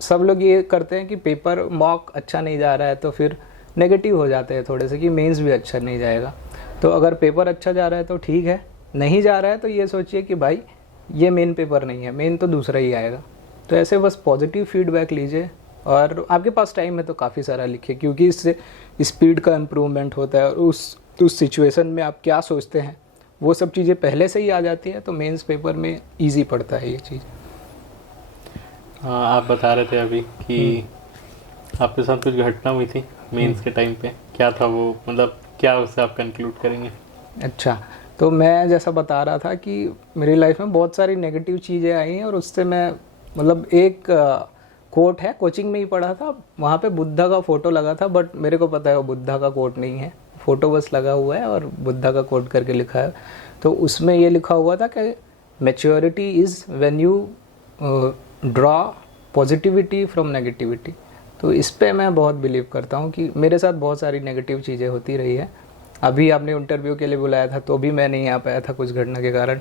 सब लोग ये करते हैं कि पेपर मॉक अच्छा नहीं जा रहा है तो फिर नेगेटिव हो जाते हैं थोड़े से कि मेंस भी अच्छा नहीं जाएगा। तो अगर पेपर अच्छा जा रहा है तो ठीक है, नहीं जा रहा है तो ये सोचिए कि भाई ये मेन पेपर नहीं है, मेन तो दूसरा ही आएगा। तो ऐसे बस पॉजिटिव फीडबैक लीजिए, और आपके पास टाइम है तो काफ़ी सारा लिखिए, क्योंकि इससे स्पीड का इम्प्रूवमेंट होता है और उस सिचुएशन में आप क्या सोचते हैं वो सब चीज़ें पहले से ही आ जाती है, तो मेंस पेपर में ईजी पड़ता है ये चीज़। हाँ, आप बता रहे थे अभी कि आपके साथ कुछ घटना हुई थी मेंस के टाइम पे, क्या था वो, मतलब क्या उससे आप कंक्लूड करेंगे? अच्छा, तो मैं जैसा बता रहा था कि मेरी लाइफ में बहुत सारी नेगेटिव चीज़ें आई हैं, और उससे मैं मतलब एक कोट है, कोचिंग में ही पढ़ा था, वहाँ पे बुद्धा का फ़ोटो लगा था, बट मेरे को पता है वो बुद्धा का कोट नहीं है, फ़ोटो बस लगा हुआ है और बुद्धा का कोट करके लिखा है। तो उसमें ये लिखा हुआ था कि maturity is when you draw positivity from negativity. तो इस पे मैं बहुत बिलीव करता हूँ कि मेरे साथ बहुत सारी नेगेटिव चीज़ें होती रही है। अभी आपने इंटरव्यू के लिए बुलाया था तो भी मैं नहीं आ पाया था कुछ घटना के कारण।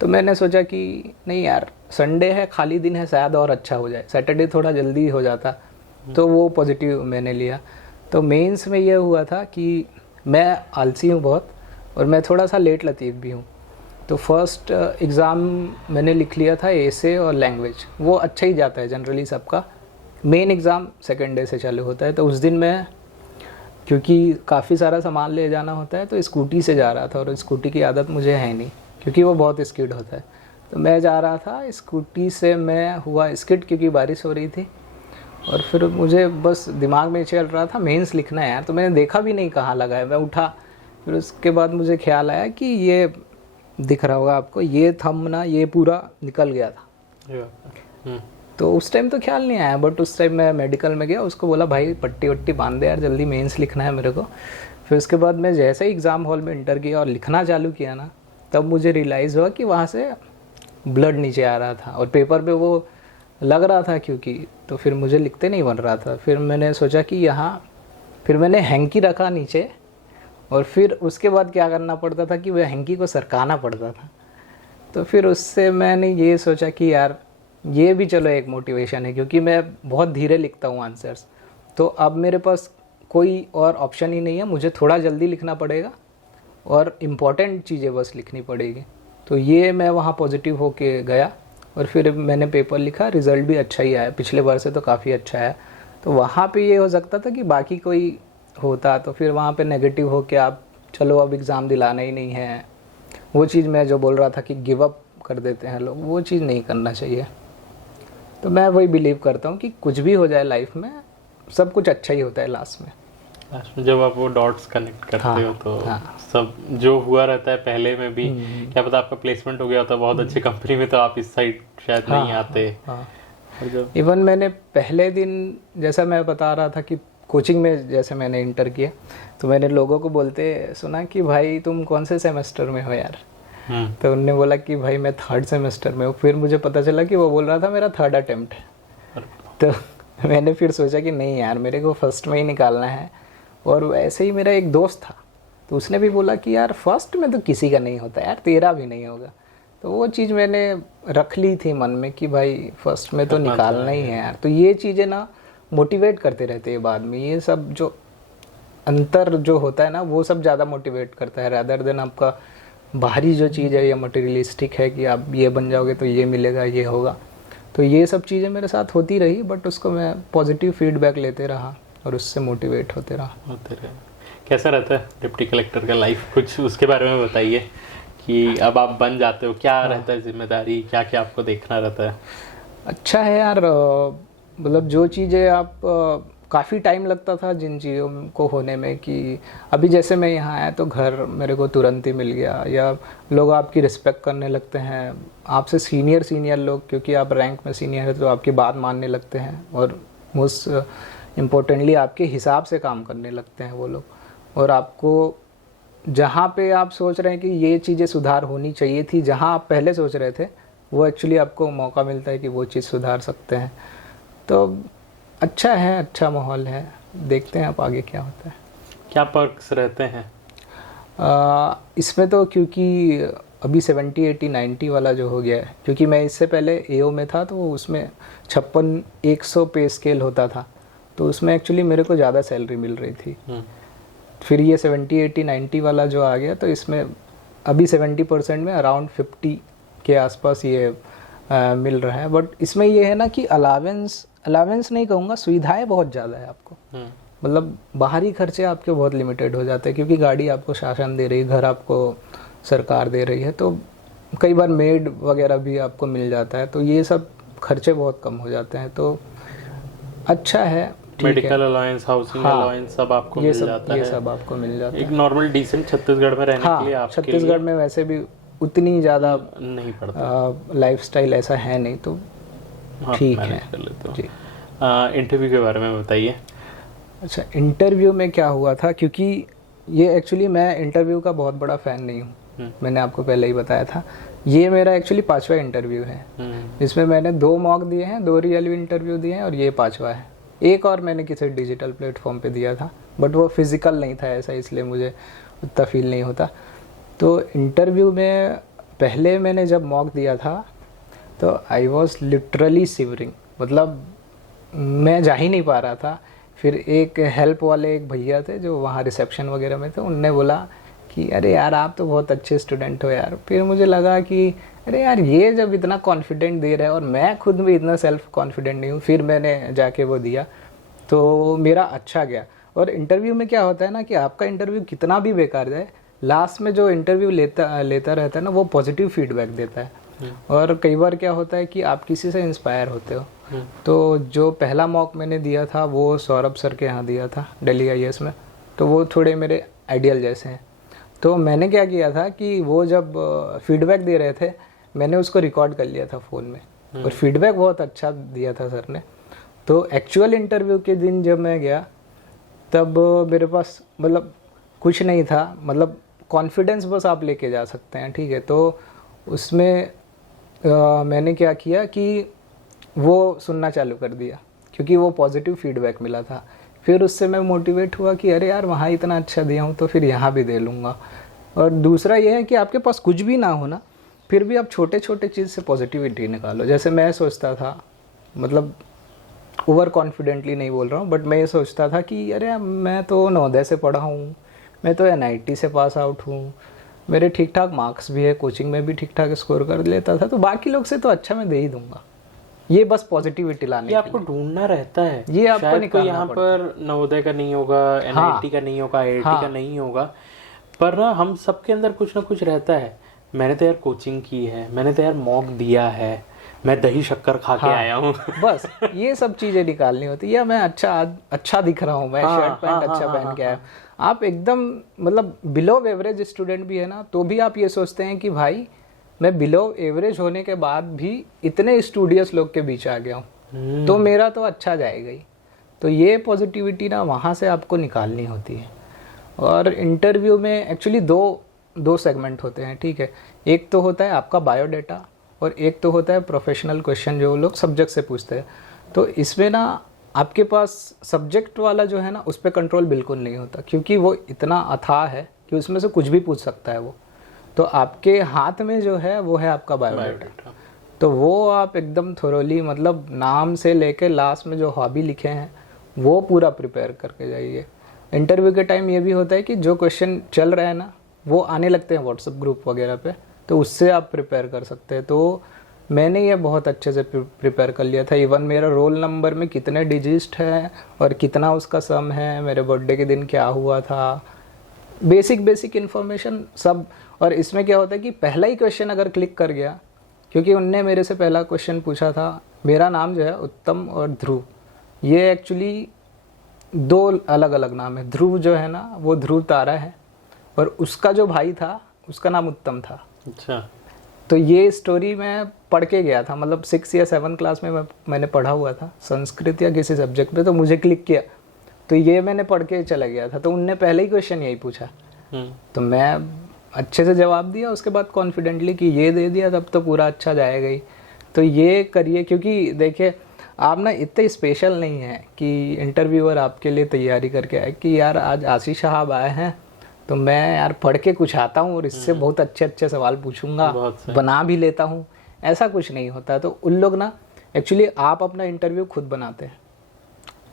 तो मैंने सोचा कि नहीं यार, संडे है, खाली दिन है, शायद और अच्छा हो जाए, सैटरडे थोड़ा जल्दी हो जाता, तो वो पॉजिटिव मैंने लिया। तो मेंस में ये हुआ था कि मैं आलसी हूँ बहुत, और मैं थोड़ा सा लेट लतीफ़ भी हूँ। तो फर्स्ट एग्ज़ाम मैंने लिख लिया था एसे और लैंग्वेज, वो अच्छा ही जाता है जनरली सबका। मेन एग्ज़ाम सेकेंड डे से चालू होता है, तो उस दिन मैं, क्योंकि काफ़ी सारा सामान ले जाना होता है, तो स्कूटी से जा रहा था, और स्कूटी की आदत मुझे है नहीं क्योंकि वो बहुत स्किड होता है। तो मैं जा रहा था स्कूटी से, मैं हुआ स्किड क्योंकि बारिश हो रही थी, और फिर मुझे बस दिमाग में चल रहा था मेंस लिखना है यार। तो मैंने देखा भी नहीं कहाँ लगा है, मैं उठा, फिर उसके बाद मुझे ख्याल आया कि ये दिख रहा होगा आपको, ये थंब ना, ये पूरा निकल गया था। तो उस टाइम तो ख्याल नहीं आया, बट उस टाइम मैं मेडिकल में गया, उसको बोला भाई पट्टी वट्टी बांध दे यार, जल्दी मेंस लिखना है मेरे को। फिर उसके बाद मैं जैसे ही एग्ज़ाम हॉल में एंटर किया और लिखना चालू किया ना, तब मुझे रियलाइज़ हुआ कि वहाँ से ब्लड नीचे आ रहा था, और पेपर पे वो लग रहा था क्योंकि, तो फिर मुझे लिखते नहीं बन रहा था। फिर मैंने सोचा कि यहाँ, फिर मैंने हैंकी रखा नीचे, और फिर उसके बाद क्या करना पड़ता था कि वह हैंकी को सरकाना पड़ता था। तो फिर उससे मैंने ये सोचा कि यार ये भी चलो एक मोटिवेशन है, क्योंकि मैं बहुत धीरे लिखता हूँ आंसर्स, तो अब मेरे पास कोई और ऑप्शन ही नहीं है, मुझे थोड़ा जल्दी लिखना पड़ेगा और इम्पॉर्टेंट चीज़ें बस लिखनी पड़ेगी। तो ये मैं वहाँ पॉजिटिव होके गया, और फिर मैंने पेपर लिखा, रिज़ल्ट भी अच्छा ही आया, पिछले बार से तो काफ़ी अच्छा आया। तो वहाँ पे ये हो सकता था कि बाकी कोई होता तो फिर वहाँ पे नेगेटिव हो के आप चलो अब एग्ज़ाम दिलाना ही नहीं है, वो चीज़ मैं जो बोल रहा था कि गिव अप कर देते हैं लोग, वो चीज़ नहीं करना चाहिए। तो मैं वही बिलीव करता हूँ कि कुछ भी हो जाए लाइफ में, सब कुछ अच्छा ही होता है लास्ट में। जब आप वो डॉट्स कनेक्ट करते हो तो सब जो हुआ रहता है पहले में भी, क्या पता आपका प्लेसमेंट हो गया होता बहुत अच्छी कंपनी में, तो आप इस साइड शायद नहीं आते। और जब इवन मैंने पहले दिन, जैसा मैं बता रहा था कि कोचिंग में जैसे मैंने इंटर किया, तो मैंने लोगों को बोलते सुना कि भाई तुम कौन से सेमेस्टर में हो यार। तो उनने बोला कि भाई मैं 3rd सेमेस्टर में हूँ। फिर मुझे पता चला कि वो बोल रहा था मेरा 3rd अटेम्प्ट है। तो मैंने फिर सोचा कि नहीं यार, मेरे को फर्स्ट में ही निकालना है। और वैसे ही मेरा एक दोस्त था, तो उसने भी बोला कि यार फर्स्ट में तो किसी का नहीं होता यार, तेरा भी नहीं होगा। तो वो चीज़ मैंने रख ली थी मन में कि भाई फर्स्ट में तो निकालना ही है यार। तो ये चीज़ें ना मोटिवेट करते रहते हैं बाद में, ये सब जो अंतर जो होता है ना, वो सब ज़्यादा मोटिवेट करता है रैदर देन आपका बाहरी जो चीज़ है या मटेरियलिस्टिक है कि आप ये बन जाओगे तो ये मिलेगा, ये होगा। तो ये सब चीज़ें मेरे साथ होती रही, बट उसको मैं पॉजिटिव फीडबैक लेते रहा और उससे मोटिवेट होते रहा। कैसा रहता है डिप्टी कलेक्टर का लाइफ, कुछ उसके बारे में बताइए कि अब आप बन जाते हो, क्या रहता है जिम्मेदारी, क्या क्या आपको देखना रहता है? अच्छा है यार, मतलब जो चीज़ें आप काफ़ी टाइम लगता था जिन चीज़ों को होने में, कि अभी जैसे मैं यहाँ आया तो घर मेरे को तुरंत ही मिल गया, या लोग आपकी रिस्पेक्ट करने लगते हैं, आपसे सीनियर लोग, क्योंकि आप रैंक में सीनियर है तो आपकी बात मानने लगते हैं, और मोस्ट इम्पोर्टेंटली आपके हिसाब से काम करने लगते हैं वो लोग। और आपको जहाँ पे आप सोच रहे हैं कि ये चीज़ें सुधार होनी चाहिए थी, जहाँ आप पहले सोच रहे थे, वो एक्चुअली आपको मौका मिलता है कि वो चीज़ सुधार सकते हैं। तो अच्छा है, अच्छा माहौल है, देखते हैं अब आगे क्या होता है। क्या पर्क्स रहते हैं? इसमें तो क्योंकि अभी 70, 80, 90 वाला जो हो गया है, क्योंकि मैं इससे पहले एओ में था तो उसमें 56, 100 पे स्केल होता था, तो उसमें एक्चुअली मेरे को ज़्यादा सैलरी मिल रही थी। फिर ये 70, 80, 90 वाला जो आ गया, तो इसमें अभी 70% में अराउंड 50 के आसपास ये मिल रहा है। बट इसमें ये है ना कि अलावेंस नहीं कहूँगा, सुविधाएं बहुत ज़्यादा है आपको। मतलब बाहरी खर्चे आपके बहुत लिमिटेड हो जाते हैं, क्योंकि गाड़ी आपको शासन दे रही है, घर आपको सरकार दे रही है, तो कई बार मेड वगैरह भी आपको मिल जाता है, तो ये सब खर्चे बहुत कम हो जाते हैं, तो अच्छा है। मेडिकल अलाउंस, हाउसिंग अलाउंस सब आपको मिल जाता है। ये सब आपको मिल जाता है। एक नॉर्मल डिसेंट छत्तीसगढ़ में रहने के लिए आपके छत्तीसगढ़ में वैसे भी उतनी ज़्यादा नहीं पड़ता, लाइफस्टाइल ऐसा है नहीं, तो ठीक है। कर लेते हो। इंटरव्यू के बारे में बताइए। अच्छा, इंटरव्यू में क्या हुआ था, क्योंकि ये एक्चुअली मैं इंटरव्यू का बहुत बड़ा फ़ैन नहीं हूँ, मैंने आपको पहले ही बताया था। ये मेरा एक्चुअली 5वां इंटरव्यू है, इसमें मैंने 2 मॉक दिए हैं, 2 रियल इंटरव्यू दिए हैं, और ये 5वां है। एक और मैंने किसी डिजिटल प्लेटफॉर्म पे दिया था, बट वो फिज़िकल नहीं था ऐसा, इसलिए मुझे उतना फील नहीं होता। तो इंटरव्यू में पहले मैंने जब मॉक दिया था तो आई वॉज लिटरली सिवरिंग, मतलब मैं जा ही नहीं पा रहा था। फिर एक हेल्प वाले एक भैया थे जो वहाँ रिसेप्शन वगैरह में थे, उनने बोला कि अरे यार आप तो बहुत अच्छे स्टूडेंट हो यार। फिर मुझे लगा कि अरे यार ये जब इतना कॉन्फिडेंट दे रहे हैं और मैं खुद भी इतना सेल्फ कॉन्फिडेंट नहीं हूँ, फिर मैंने जाके वो दिया तो मेरा अच्छा गया। और इंटरव्यू में क्या होता है ना कि आपका इंटरव्यू कितना भी बेकार जाए, लास्ट में जो इंटरव्यू लेता रहता है ना, वो पॉजिटिव फीडबैक देता है। और कई बार क्या होता है कि आप किसी से इंस्पायर होते हो। तो जो पहला मॉक मैंने दिया था वो सौरभ सर के यहाँ दिया था, दिल्ली आईएएस में, तो वो थोड़े मेरे आइडियल जैसे हैं। तो मैंने क्या किया था कि वो जब फीडबैक दे रहे थे, मैंने उसको रिकॉर्ड कर लिया था फ़ोन में, और फीडबैक बहुत अच्छा दिया था सर ने। तो एक्चुअल इंटरव्यू के दिन जब मैं गया, तब मेरे पास मतलब कुछ नहीं था, मतलब कॉन्फिडेंस बस आप लेके जा सकते हैं, ठीक है। तो उसमें मैंने क्या किया कि वो सुनना चालू कर दिया, क्योंकि वो पॉजिटिव फीडबैक मिला था। फिर उससे मैं मोटिवेट हुआ कि अरे यार वहाँ इतना अच्छा दिया हूँ तो फिर यहाँ भी दे लूँगा। और दूसरा ये है कि आपके पास कुछ भी ना हो ना, फिर भी आप छोटे छोटे चीज़ से पॉजिटिविटी निकालो। जैसे मैं सोचता था, मतलब ओवर कॉन्फिडेंटली नहीं बोल रहा हूँ, बट मैं ये सोचता था कि अरे मैं तो नवोदय से पढ़ा हूँ, मैं तो एनआईटी से पास आउट हूँ, मेरे ठीक ठाक मार्क्स भी है, कोचिंग में भी ठीक ठाक स्कोर कर लेता था, तो बाकी लोग से तो अच्छा मैं दे ही दूंगा। ये बस पॉजिटिविटी लाने, ये आपको ढूंढना रहता है। ये आपको निकालना यहाँ पर नवोदय का नहीं होगा, एनआईटी का नहीं होगा, आईआईटी का नहीं होगा, पर ना हम सबके अंदर कुछ ना कुछ रहता है। मैंने तो यार कोचिंग की है, मैंने तो यार मॉक दिया है, मैं दही शक्कर खा के आया हूँ। बस ये सब चीज़ें निकालनी होती है। या मैं अच्छा दिख रहा हूँ, मैं शर्ट पैंट अच्छा पहन के आया। आप एकदम मतलब बिलो एवरेज स्टूडेंट भी है ना, तो भी आप ये सोचते हैं कि भाई मैं बिलो एवरेज होने के बाद भी इतने स्टूडियस लोग के बीच आ गया हूँ, तो मेरा तो अच्छा जाएगा ही। तो ये पॉजिटिविटी ना वहाँ से आपको निकालनी होती है। और इंटरव्यू में एक्चुअली दो सेगमेंट होते हैं, ठीक है। एक तो होता है आपका बायोडाटा, और एक तो होता है प्रोफेशनल क्वेश्चन जो लोग सब्जेक्ट से पूछते हैं। तो इसमें ना आपके पास सब्जेक्ट वाला जो है ना, उस पर कंट्रोल बिल्कुल नहीं होता, क्योंकि वो इतना अथाह है कि उसमें से कुछ भी पूछ सकता है वो। तो आपके हाथ में जो है वो है आपका बायोडाटा। तो वो आप एकदम थोरोली, मतलब नाम से लेके लास्ट में जो हॉबी लिखे हैं वो पूरा प्रिपेयर करके जाइए। इंटरव्यू के टाइम ये भी होता है कि जो क्वेश्चन चल रहा है ना, वो आने लगते हैं व्हाट्सएप ग्रुप वगैरह पे, तो उससे आप प्रिपेयर कर सकते हैं। तो मैंने ये बहुत अच्छे से प्रिपेयर कर लिया था। इवन मेरा रोल नंबर में कितने डिजिट है और कितना उसका सम है, मेरे बर्थडे के दिन क्या हुआ था, बेसिक इन्फॉर्मेशन सब। और इसमें क्या होता है कि पहला ही क्वेश्चन अगर क्लिक कर गया, क्योंकि उनने मेरे से पहला क्वेश्चन पूछा था, मेरा नाम जो है उत्तम और ध्रुव, ये एक्चुअली 2 अलग अलग नाम है। ध्रुव जो है ना वो ध्रुव तारा है, और उसका जो भाई था उसका नाम उत्तम था। अच्छा। तो ये स्टोरी मैं पढ़ के गया था, मतलब 6 या 7 क्लास में मैंने पढ़ा हुआ था संस्कृत या किसी सब्जेक्ट में, तो मुझे क्लिक किया, तो ये मैंने पढ़ के चला गया था। तो उनने पहले ही क्वेश्चन यही पूछा, तो मैं अच्छे से जवाब दिया, उसके बाद कॉन्फिडेंटली कि ये दे दिया, तब तो पूरा अच्छा जाएगा ही। तो ये करिए, क्योंकि देखिए आप ना इतने स्पेशल नहीं हैं कि इंटरव्यूअर आपके लिए तैयारी करके आए कि यार आज आशीष साहब आए हैं तो मैं यार पढ़ के कुछ आता हूँ और इससे बहुत अच्छे अच्छे सवाल पूछूंगा, बना भी लेता हूँ, ऐसा कुछ नहीं होता। तो उन लोग ना एक्चुअली आप अपना इंटरव्यू खुद बनाते हैं,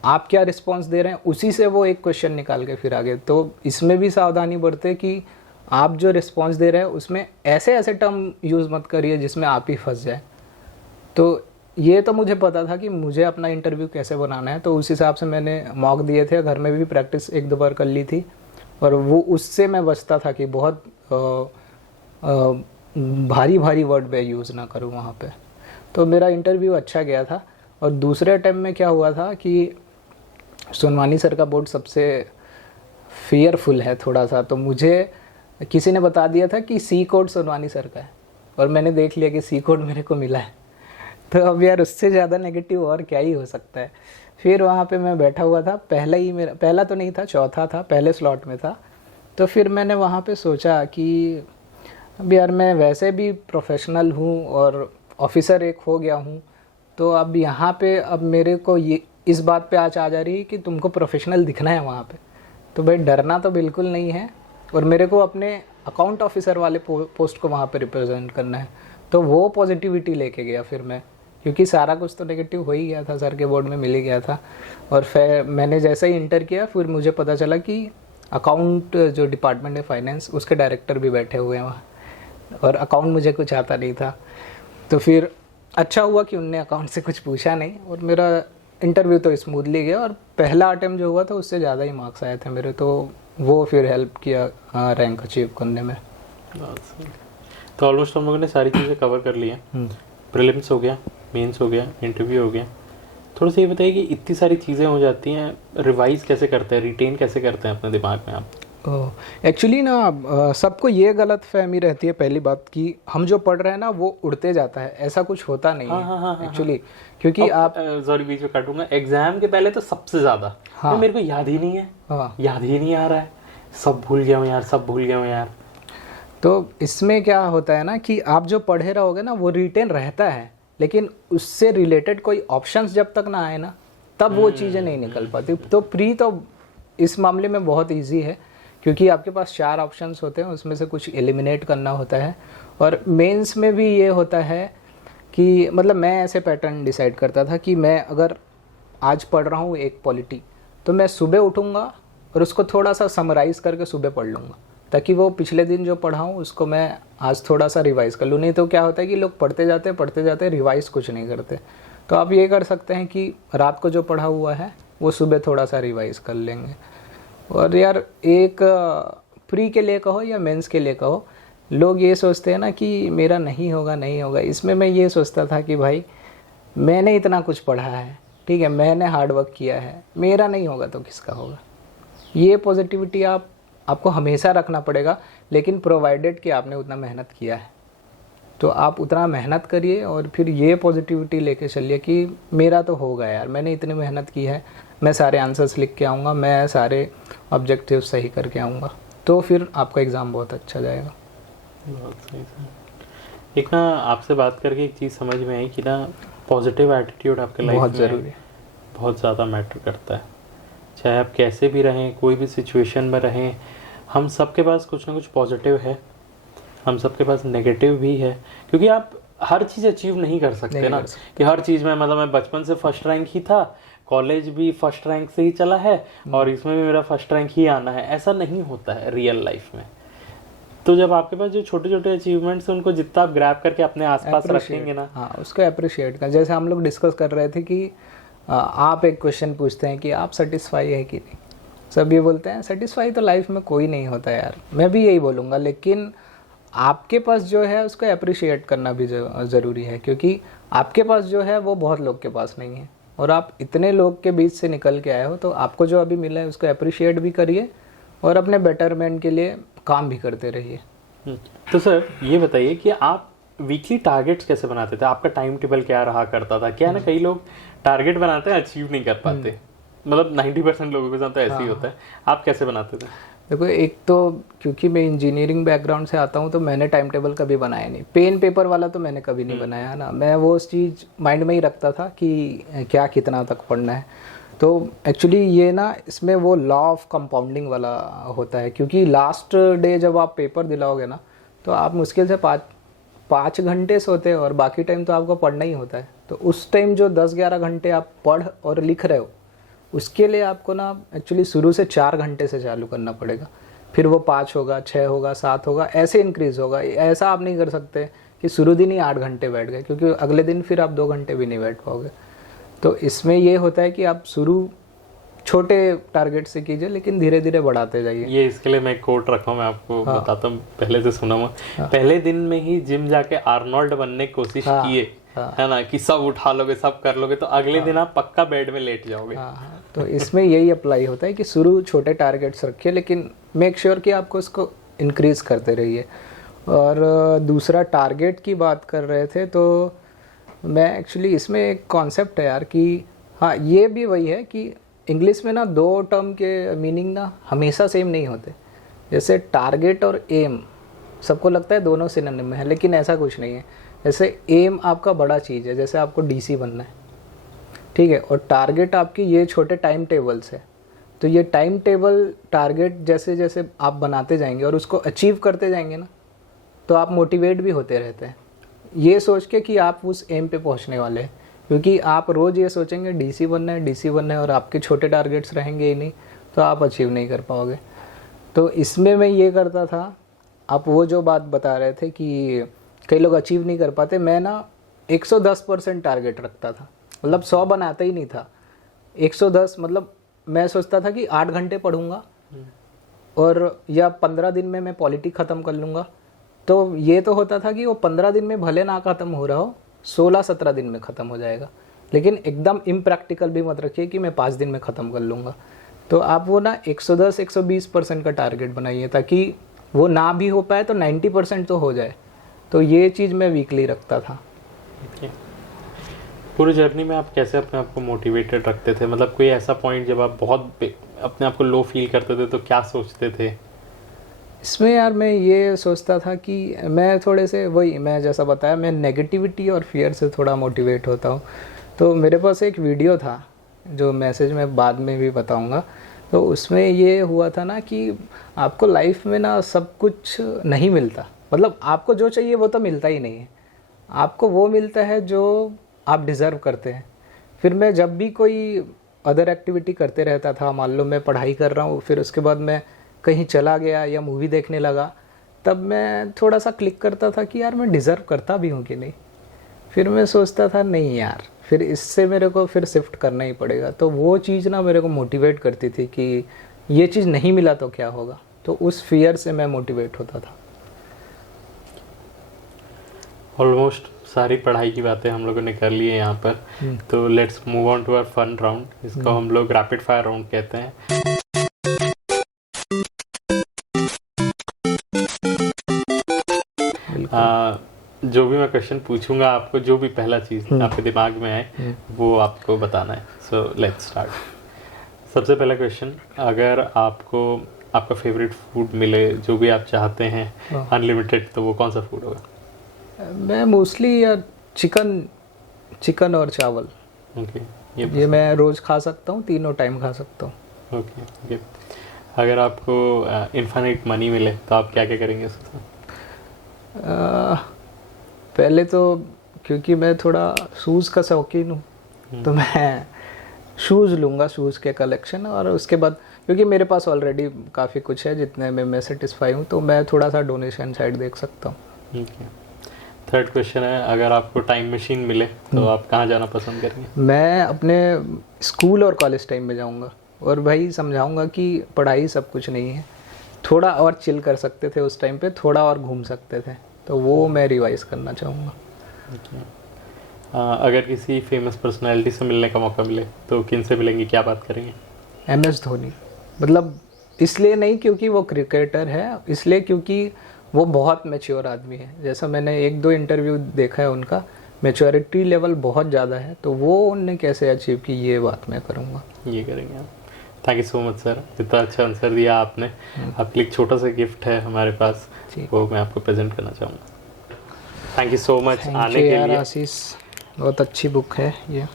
आप क्या रिस्पॉन्स दे रहे हैं उसी से वो एक क्वेश्चन निकाल के फिर आगे। तो इसमें भी सावधानी बरते कि आप जो रिस्पॉन्स दे रहे हैं उसमें ऐसे ऐसे टर्म यूज़ मत करिए जिसमें आप ही फंस जाए। तो ये तो मुझे पता था कि मुझे अपना इंटरव्यू कैसे बनाना है, तो उस हिसाब से मैंने मॉक दिए थे, घर में भी प्रैक्टिस 1-2 बार कर ली थी, और वो उससे मैं बचता था कि बहुत भारी भारी वर्ड मैं यूज़ ना करूँ वहाँ पे। तो मेरा इंटरव्यू अच्छा गया था। और दूसरे अटेम्प्ट में क्या हुआ था कि सोनवानी सर का बोर्ड सबसे फियरफुल है थोड़ा सा, तो मुझे किसी ने बता दिया था कि सी कोड सोनवानी सर का है, और मैंने देख लिया कि सी कोड मेरे को मिला है। तो अब यार उससे ज़्यादा नेगेटिव और क्या ही हो सकता है। फिर वहाँ पे मैं बैठा हुआ था, पहला तो नहीं था, चौथा था, पहले स्लॉट में था। तो फिर मैंने वहाँ पे सोचा कि अब यार मैं वैसे भी प्रोफेशनल हूँ और ऑफिसर एक हो गया हूँ, तो अब यहाँ पे अब मेरे को ये इस बात पे आज आ जा रही है कि तुमको प्रोफेशनल दिखना है वहाँ पे। तो भाई डरना तो बिल्कुल नहीं है, और मेरे को अपने अकाउंट ऑफिसर वाले पोस्ट को वहाँ पे रिप्रेजेंट करना है। तो वो पॉजिटिविटी लेके गया फिर मैं, क्योंकि सारा कुछ तो नेगेटिव हो ही गया था, सर के बोर्ड में मिल ही गया था। और फिर मैंने जैसे ही इंटर किया, फिर मुझे पता चला कि अकाउंट जो डिपार्टमेंट है फाइनेंस, उसके डायरेक्टर भी बैठे हुए हैं वहाँ, और अकाउंट मुझे कुछ आता नहीं था। तो फिर अच्छा हुआ कि उनने अकाउंट से कुछ पूछा नहीं, और मेरा इंटरव्यू तो स्मूथली गया, और पहला अटेम्प्ट जो हुआ था उससे ज़्यादा ही मार्क्स आए थे मेरे, तो वो फिर हेल्प किया रैंक अचीव करने में। तो ऑलमोस्ट हम लोगों ने सारी चीज़ें कवर कर ली हैं। प्रीलिम्स हो गया, मेंस हो गया, इंटरव्यू हो गया। थोड़ा सा ये बताइए कि इतनी सारी चीज़ें हो जाती हैं, रिवाइज कैसे करते हैं, रिटेन कैसे करते हैं अपने दिमाग में आप? एक्चुअली ना सबको ये गलत फहमी रहती है पहली बात कि हम जो पढ़ रहे हैं ना वो उड़ते जाता है, ऐसा कुछ होता नहीं है एक्चुअली। क्योंकि आप सॉरी बीच में काटूंगा, एग्जाम के पहले तो सबसे ज़्यादा तो मेरे को याद ही नहीं है, याद ही नहीं आ रहा है, सब भूल गया हूँ यार, सब भूल गया हूँ यार। तो इसमें क्या होता है ना कि आप जो पढ़े रहोगे ना वो रिटेन रहता है, लेकिन उससे रिलेटेड कोई ऑप्शंस जब तक ना आए ना तब वो चीज़ें नहीं निकल पाती। तो प्री तो इस मामले में बहुत इजी है, क्योंकि आपके पास 4 ऑप्शंस होते हैं, उसमें से कुछ एलिमिनेट करना होता है। और मेंस में भी ये होता है कि मतलब मैं ऐसे पैटर्न डिसाइड करता था कि मैं अगर आज पढ़ रहा हूँ एक पॉलिटी, तो मैं सुबह उठूँगा और उसको थोड़ा सा समराइज़ करके सुबह पढ़ लूँगा, ताकि वो पिछले दिन जो पढ़ा हूँ उसको मैं आज थोड़ा सा रिवाइज़ कर लूँ। नहीं तो क्या होता है कि लोग पढ़ते जाते रिवाइज़ कुछ नहीं करते। तो आप ये कर सकते हैं कि रात को जो पढ़ा हुआ है वो सुबह थोड़ा सा रिवाइज़ कर लेंगे। और यार एक प्री के लिए कहो या मेंस के लिए कहो, लोग ये सोचते हैं ना कि मेरा नहीं होगा। इसमें मैं ये सोचता था कि भाई मैंने इतना कुछ पढ़ा है, ठीक है, मैंने हार्ड वर्क किया है, मेरा नहीं होगा तो किसका होगा। ये पॉजिटिविटी आपको हमेशा रखना पड़ेगा, लेकिन प्रोवाइडेड कि आपने उतना मेहनत किया है। तो आप उतना मेहनत करिए और फिर ये पॉजिटिविटी लेके चलिए कि मेरा तो होगा यार, मैंने इतनी मेहनत की है, मैं सारे आंसर्स लिख के आऊँगा, मैं सारे ऑब्जेक्टिव सही करके आऊँगा, तो फिर आपका एग्ज़ाम बहुत अच्छा जाएगा। बहुत सही सर। एक ना आपसे बात करके एक चीज़ समझ में आई कि ना पॉजिटिव एटीट्यूड आपके लाइफ में बहुत ज़रूरी है, बहुत ज़्यादा मैटर करता है। चाहे आप कैसे भी रहें, कोई भी सिचुएशन में रहें, हम सबके पास कुछ ना कुछ पॉजिटिव है, हम सबके पास नेगेटिव भी है, क्योंकि आप हर चीज़ अचीव नहीं कर सकते ना कि हर चीज़ में, मतलब मैं बचपन से फर्स्ट रैंक ही था, कॉलेज भी फर्स्ट रैंक से ही चला है और इसमें भी मेरा फर्स्ट रैंक ही आना है, ऐसा नहीं होता है रियल लाइफ में। तो जब आपके पास जो छोटे छोटे अचीवमेंट्स हैं उनको जितना आप ग्रैब करके अपने आसपास रखेंगे ना, हाँ, उसको अप्रिशिएट कर। जैसे हम लोग डिस्कस कर रहे थे कि आप एक क्वेश्चन पूछते हैं कि आप सेटिस्फाई है कि नहीं, सब ये बोलते हैं सेटिस्फाई तो लाइफ में कोई नहीं होता यार, मैं भी यही बोलूँगा। लेकिन आपके पास जो है उसको अप्रिशिएट करना भी ज़रूरी है, क्योंकि आपके पास जो है वो बहुत लोग के पास नहीं है, और आप इतने लोग के बीच से निकल के आए हो, तो आपको जो अभी मिला है उसको अप्रिशिएट भी करिए और अपने बेटरमेंट के लिए काम भी करते रहिए। तो सर ये बताइए कि आप वीकली टारगेट्स कैसे बनाते थे? आपका टाइम टेबल क्या रहा करता था? क्या है ना, कई लोग टारगेट बनाते हैं, अचीव नहीं कर पाते, मतलब 90% लोगों के साथ तो ऐसे ही होता है। आप कैसे बनाते थे? देखो, एक तो क्योंकि मैं इंजीनियरिंग बैकग्राउंड से आता हूँ, तो मैंने टाइम टेबल कभी बनाया नहीं, पेन पेपर वाला तो मैंने कभी नहीं बनाया है ना। मैं वो उस चीज़ माइंड में ही रखता था कि क्या कितना तक पढ़ना है। तो एक्चुअली ये ना, इसमें वो लॉ ऑफ कंपाउंडिंग वाला होता है, क्योंकि लास्ट डे जब आप पेपर दिलाओगे ना, तो आप मुश्किल से 5 घंटे सोते हो और बाकी टाइम तो आपको पढ़ना ही होता है। तो उस टाइम जो 10-11 घंटे आप पढ़ और लिख रहे हो, उसके लिए आपको ना एक्चुअली शुरू से 4 घंटे से चालू करना पड़ेगा। फिर वो 5 होगा, 6 होगा, 7 होगा, ऐसे इंक्रीज़ होगा। ऐसा आप नहीं कर सकते कि शुरू दिन ही 8 घंटे बैठ गए, क्योंकि अगले दिन फिर आप 2 घंटे भी नहीं बैठ पाओगे। तो इसमें ये होता है कि आप शुरू छोटे टारगेट से कीजिए, लेकिन धीरे धीरे बढ़ाते जाइए। ये इसके लिए मैं कोट रखा हूँ, मैं आपको बताता हूँ, पहले से सुना हुआ। पहले दिन में ही जिम जाके आर्नोल्ड बनने की कोशिश किए, है ना, कि सब उठा लोगे, सब कर लोगे, तो अगले दिन आप पक्का बेड में लेट जाओगे। तो इसमें यही अप्लाई होता है कि शुरू छोटे टारगेट्स रखिए, लेकिन मेक श्योर कि आपको इसको इंक्रीज करते रहिए। और दूसरा, टारगेट की बात कर रहे थे, तो मैं एक्चुअली इसमें एक कॉन्सेप्ट है यार कि हाँ, ये भी वही है कि इंग्लिश में ना 2 टर्म के मीनिंग ना हमेशा सेम नहीं होते। जैसे टारगेट और एम, सबको लगता है दोनों सिनोनिम में है, लेकिन ऐसा कुछ नहीं है। जैसे एम आपका बड़ा चीज़ है, जैसे आपको डीसी बनना है, ठीक है, और टारगेट आपकी ये छोटे टाइम टेबल्स है। तो ये टाइम टेबल टारगेट जैसे जैसे आप बनाते जाएंगे और उसको अचीव करते जाएंगे ना, तो आप मोटिवेट भी होते रहते हैं, ये सोच के कि आप उस एम पे पहुंचने वाले हैं। क्योंकि आप रोज़ ये सोचेंगे डीसी बनना है, डीसी बनना है, और आपके छोटे टारगेट्स रहेंगे ही नहीं, तो आप अचीव नहीं कर पाओगे। तो इसमें मैं ये करता था, आप वो जो बात बता रहे थे कि कई लोग अचीव नहीं कर पाते, मैं ना 110% टारगेट रखता था, मतलब 100 बनाता ही नहीं था, 110। मतलब मैं सोचता था कि 8 घंटे पढ़ूंगा और या 15 दिन में मैं पॉलिटी ख़त्म कर लूँगा। तो ये तो होता था कि वो 15 दिन में भले ना ख़त्म हो रहा हो, 16-17 दिन में ख़त्म हो जाएगा। लेकिन एकदम इम्प्रैक्टिकल भी मत रखिए कि मैं 5 दिन में ख़त्म कर लूँगा। तो आप वो ना 110-120% का टारगेट बनाइए, ताकि वो ना भी हो पाए तो 90% तो हो जाए। तो ये चीज़ मैं वीकली रखता था। पूरी जर्नी में आप कैसे अपने आप को मोटिवेटेड रखते थे? मतलब कोई ऐसा पॉइंट जब आप बहुत अपने आप को लो फील करते थे, तो क्या सोचते थे? इसमें यार मैं ये सोचता था कि मैं थोड़े से, वही मैं जैसा बताया, मैं नेगेटिविटी और फियर से थोड़ा मोटिवेट होता हूँ। तो मेरे पास एक वीडियो था, जो मैसेज मैं बाद में भी बताऊँगा। तो उसमें ये हुआ था ना कि आपको लाइफ में ना सब कुछ नहीं मिलता, मतलब आपको जो चाहिए वो तो मिलता ही नहीं है, आपको वो मिलता है जो आप डिज़र्व करते हैं। फिर मैं जब भी कोई अदर एक्टिविटी करते रहता था, मान लो मैं पढ़ाई कर रहा हूँ, फिर उसके बाद मैं कहीं चला गया या मूवी देखने लगा, तब मैं थोड़ा सा क्लिक करता था कि यार मैं डिज़र्व करता भी हूँ कि नहीं। फिर मैं सोचता था नहीं यार, फिर इससे मेरे को फिर शिफ्ट करना ही पड़ेगा। तो वो चीज़ ना मेरे को मोटिवेट करती थी कि ये चीज़ नहीं मिला तो क्या होगा। तो उस फियर से मैं मोटिवेट होता था। ऑलमोस्ट सारी पढ़ाई की बातें हम लोगों ने कर ली है यहाँ पर, तो let's move on to our fun round. इसको हम लोग रैपिड फायर राउंड कहते हैं। जो भी मैं क्वेश्चन पूछूंगा आपको, जो भी पहला चीज़ आपके दिमाग में आए वो आपको बताना है। So let's start. सबसे पहला क्वेश्चन, अगर आपको आपका फेवरेट फूड मिले, जो भी आप चाहते हैं अनलिमिटेड, तो वो कौन सा फूड होगा? मैं मोस्टली यार चिकन और चावल। ओके, ये मैं रोज़ खा सकता हूँ, तीनों टाइम खा सकता हूँ। ओके। अगर आपको इन्फिनिट मनी मिले तो आप क्या क्या करेंगे उसके साथ? पहले तो क्योंकि मैं थोड़ा शूज़ का शौकीन हूँ, तो मैं शूज़ लूँगा, शूज़ के कलेक्शन। और उसके बाद क्योंकि मेरे पास ऑलरेडी काफ़ी कुछ है जितने में मैं सेटिस्फाई हूँ, तो मैं थोड़ा सा डोनेशन साइड देख सकता हूँ। ओके। थर्ड क्वेश्चन है, अगर आपको टाइम मशीन मिले तो आप कहाँ जाना पसंद करेंगे? मैं अपने स्कूल और कॉलेज टाइम में जाऊँगा और भाई समझाऊँगा कि पढ़ाई सब कुछ नहीं है। थोड़ा और चिल कर सकते थे उस टाइम पे, थोड़ा और घूम सकते थे, तो वो मैं रिवाइज करना चाहूँगा। अगर किसी फेमस पर्सनालिटी से मिलने का मौका मिले तो किन से मिलेंगे, क्या बात करेंगे? MS धोनी। मतलब इसलिए नहीं क्योंकि वो क्रिकेटर है, इसलिए क्योंकि वो बहुत मैच्योर आदमी है। जैसा मैंने 1-2 इंटरव्यू देखा है उनका, मैच्योरिटी लेवल बहुत ज़्यादा है, तो वो उनने कैसे अचीव की, ये बात मैं करूँगा। ये करेंगे आप। Thank you so much sir, इतना अच्छा आंसर दिया आपने। आपके लिए एक छोटा सा गिफ्ट है हमारे पास, वो मैं आपको प्रेजेंट करना चाहूँगा। थैंक यू सो मच आने के लिए। आशीष, बहुत अच्छी बुक है ये।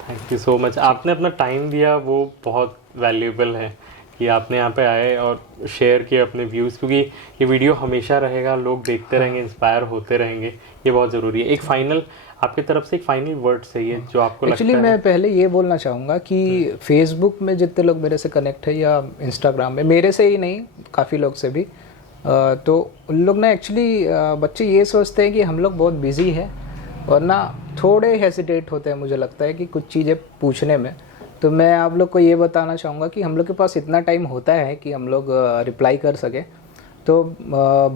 थैंक यू सो मच, आपने अपना टाइम दिया, वो बहुत वैल्यूएबल है कि आपने यहाँ पे आए और शेयर किए अपने व्यूज़, क्योंकि ये वीडियो हमेशा रहेगा, लोग देखते रहेंगे, इंस्पायर होते रहेंगे, ये बहुत ज़रूरी है। एक फाइनल आपकी तरफ से एक फाइनल वर्ड चाहिए जो आपको लगता है। एक्चुअली मैं पहले ये बोलना चाहूँगा कि फेसबुक में जितने लोग मेरे से कनेक्ट है या इंस्टाग्राम में, मेरे से ही नहीं काफ़ी लोग से भी, तो उन लोग ना एक्चुअली बच्चे ये सोचते हैं कि हम लोग बहुत बिजी है और ना थोड़े हेसिटेट होते हैं, मुझे लगता है कि कुछ चीज़ें पूछने में। तो मैं आप लोग को ये बताना चाहूँगा कि हम लोग के पास इतना टाइम होता है कि हम लोग रिप्लाई कर सके। तो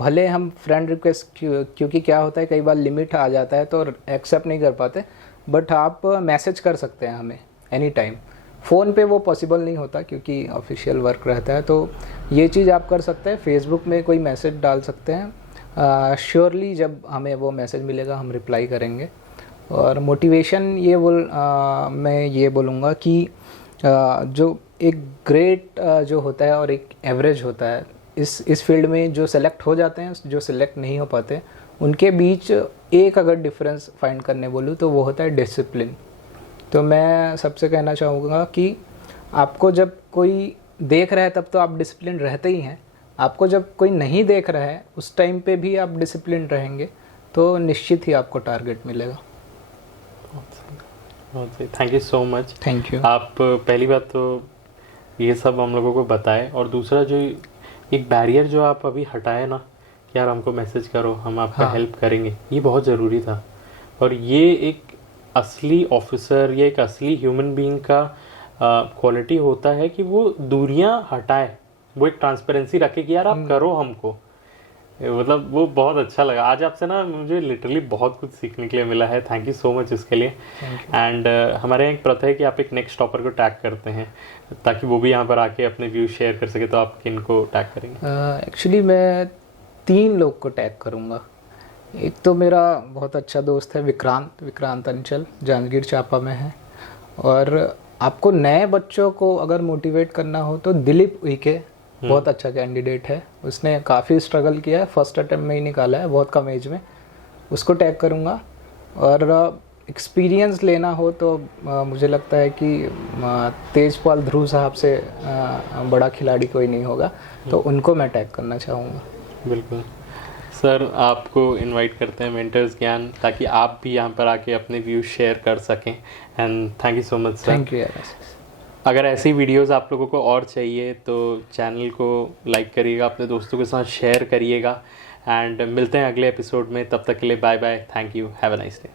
भले हम फ्रेंड रिक्वेस्ट क्योंकि क्या होता है कई बार लिमिट आ जाता है तो एक्सेप्ट नहीं कर पाते, बट आप मैसेज कर सकते हैं हमें एनी टाइम। फ़ोन पे वो पॉसिबल नहीं होता क्योंकि ऑफिशियल वर्क रहता है, तो ये चीज़ आप कर सकते हैं। फेसबुक में कोई मैसेज डाल सकते हैं, श्योरली जब हमें वो मैसेज मिलेगा हम रिप्लाई करेंगे। और मोटिवेशन मैं ये बोलूँगा कि जो एक ग्रेट जो होता है और एक एवरेज होता है, इस फील्ड में जो सेलेक्ट हो जाते हैं, जो सेलेक्ट नहीं हो पाते, उनके बीच एक अगर डिफरेंस फाइंड करने बोलूँ तो वो होता है डिसिप्लिन। तो मैं सबसे कहना चाहूँगा कि आपको जब कोई देख रहा है तब तो आप डिसिप्लिन रहते ही हैं, आपको जब कोई नहीं देख रहा है उस टाइम पे भी आप डिसिप्लिन रहेंगे तो निश्चित ही आपको टारगेट मिलेगा। Thank you so much. Thank you. आप पहली बात तो ये सब हम लोगों को बताएं, और दूसरा जो एक बैरियर जो आप अभी हटाए ना कि यार हमको मैसेज करो, हम आपका हेल्प करेंगे, ये बहुत ज़रूरी था। और ये एक असली ऑफिसर या एक असली ह्यूमन बीइंग का क्वालिटी होता है कि वो दूरियां हटाए, वो एक ट्रांसपेरेंसी रखे कि यार आप करो हमको। मतलब वो बहुत अच्छा लगा आज आपसे ना, मुझे लिटरली बहुत कुछ सीखने के लिए मिला है। थैंक यू सो मच इसके लिए। एंड हमारे यहाँ एक प्रथा है कि आप एक नेक्स्ट टॉपर को टैग करते हैं ताकि वो भी यहाँ पर आके अपने व्यू शेयर कर सके, तो आप किन को टैग करेंगे? एक्चुअली मैं 3 लोग को टैग करूँगा। एक तो मेरा बहुत अच्छा दोस्त है विक्रांत अंचल, जांजगीर चांपा में है। और आपको नए बच्चों को अगर मोटिवेट करना हो तो दिलीप उइके बहुत अच्छा कैंडिडेट है, उसने काफ़ी स्ट्रगल किया है, फर्स्ट अटेम्प्ट में ही निकाला है बहुत कम एज में, उसको टैग करूँगा। और एक्सपीरियंस लेना हो तो मुझे लगता है कि तेजपाल ध्रुव साहब से बड़ा खिलाड़ी कोई नहीं होगा, तो उनको मैं टैग करना चाहूँगा। बिल्कुल सर, आपको इनवाइट करते हैं मेंटर्स ज्ञान, ताकि आप भी यहाँ पर आके अपने व्यूज शेयर कर सकें। And thank you so much sir. Thank you यार। अगर ऐसी वीडियोस आप लोगों को और चाहिए तो चैनल को लाइक करिएगा, अपने दोस्तों के साथ शेयर करिएगा, एंड मिलते हैं अगले एपिसोड में। तब तक के लिए bye bye, thank you, have a nice day.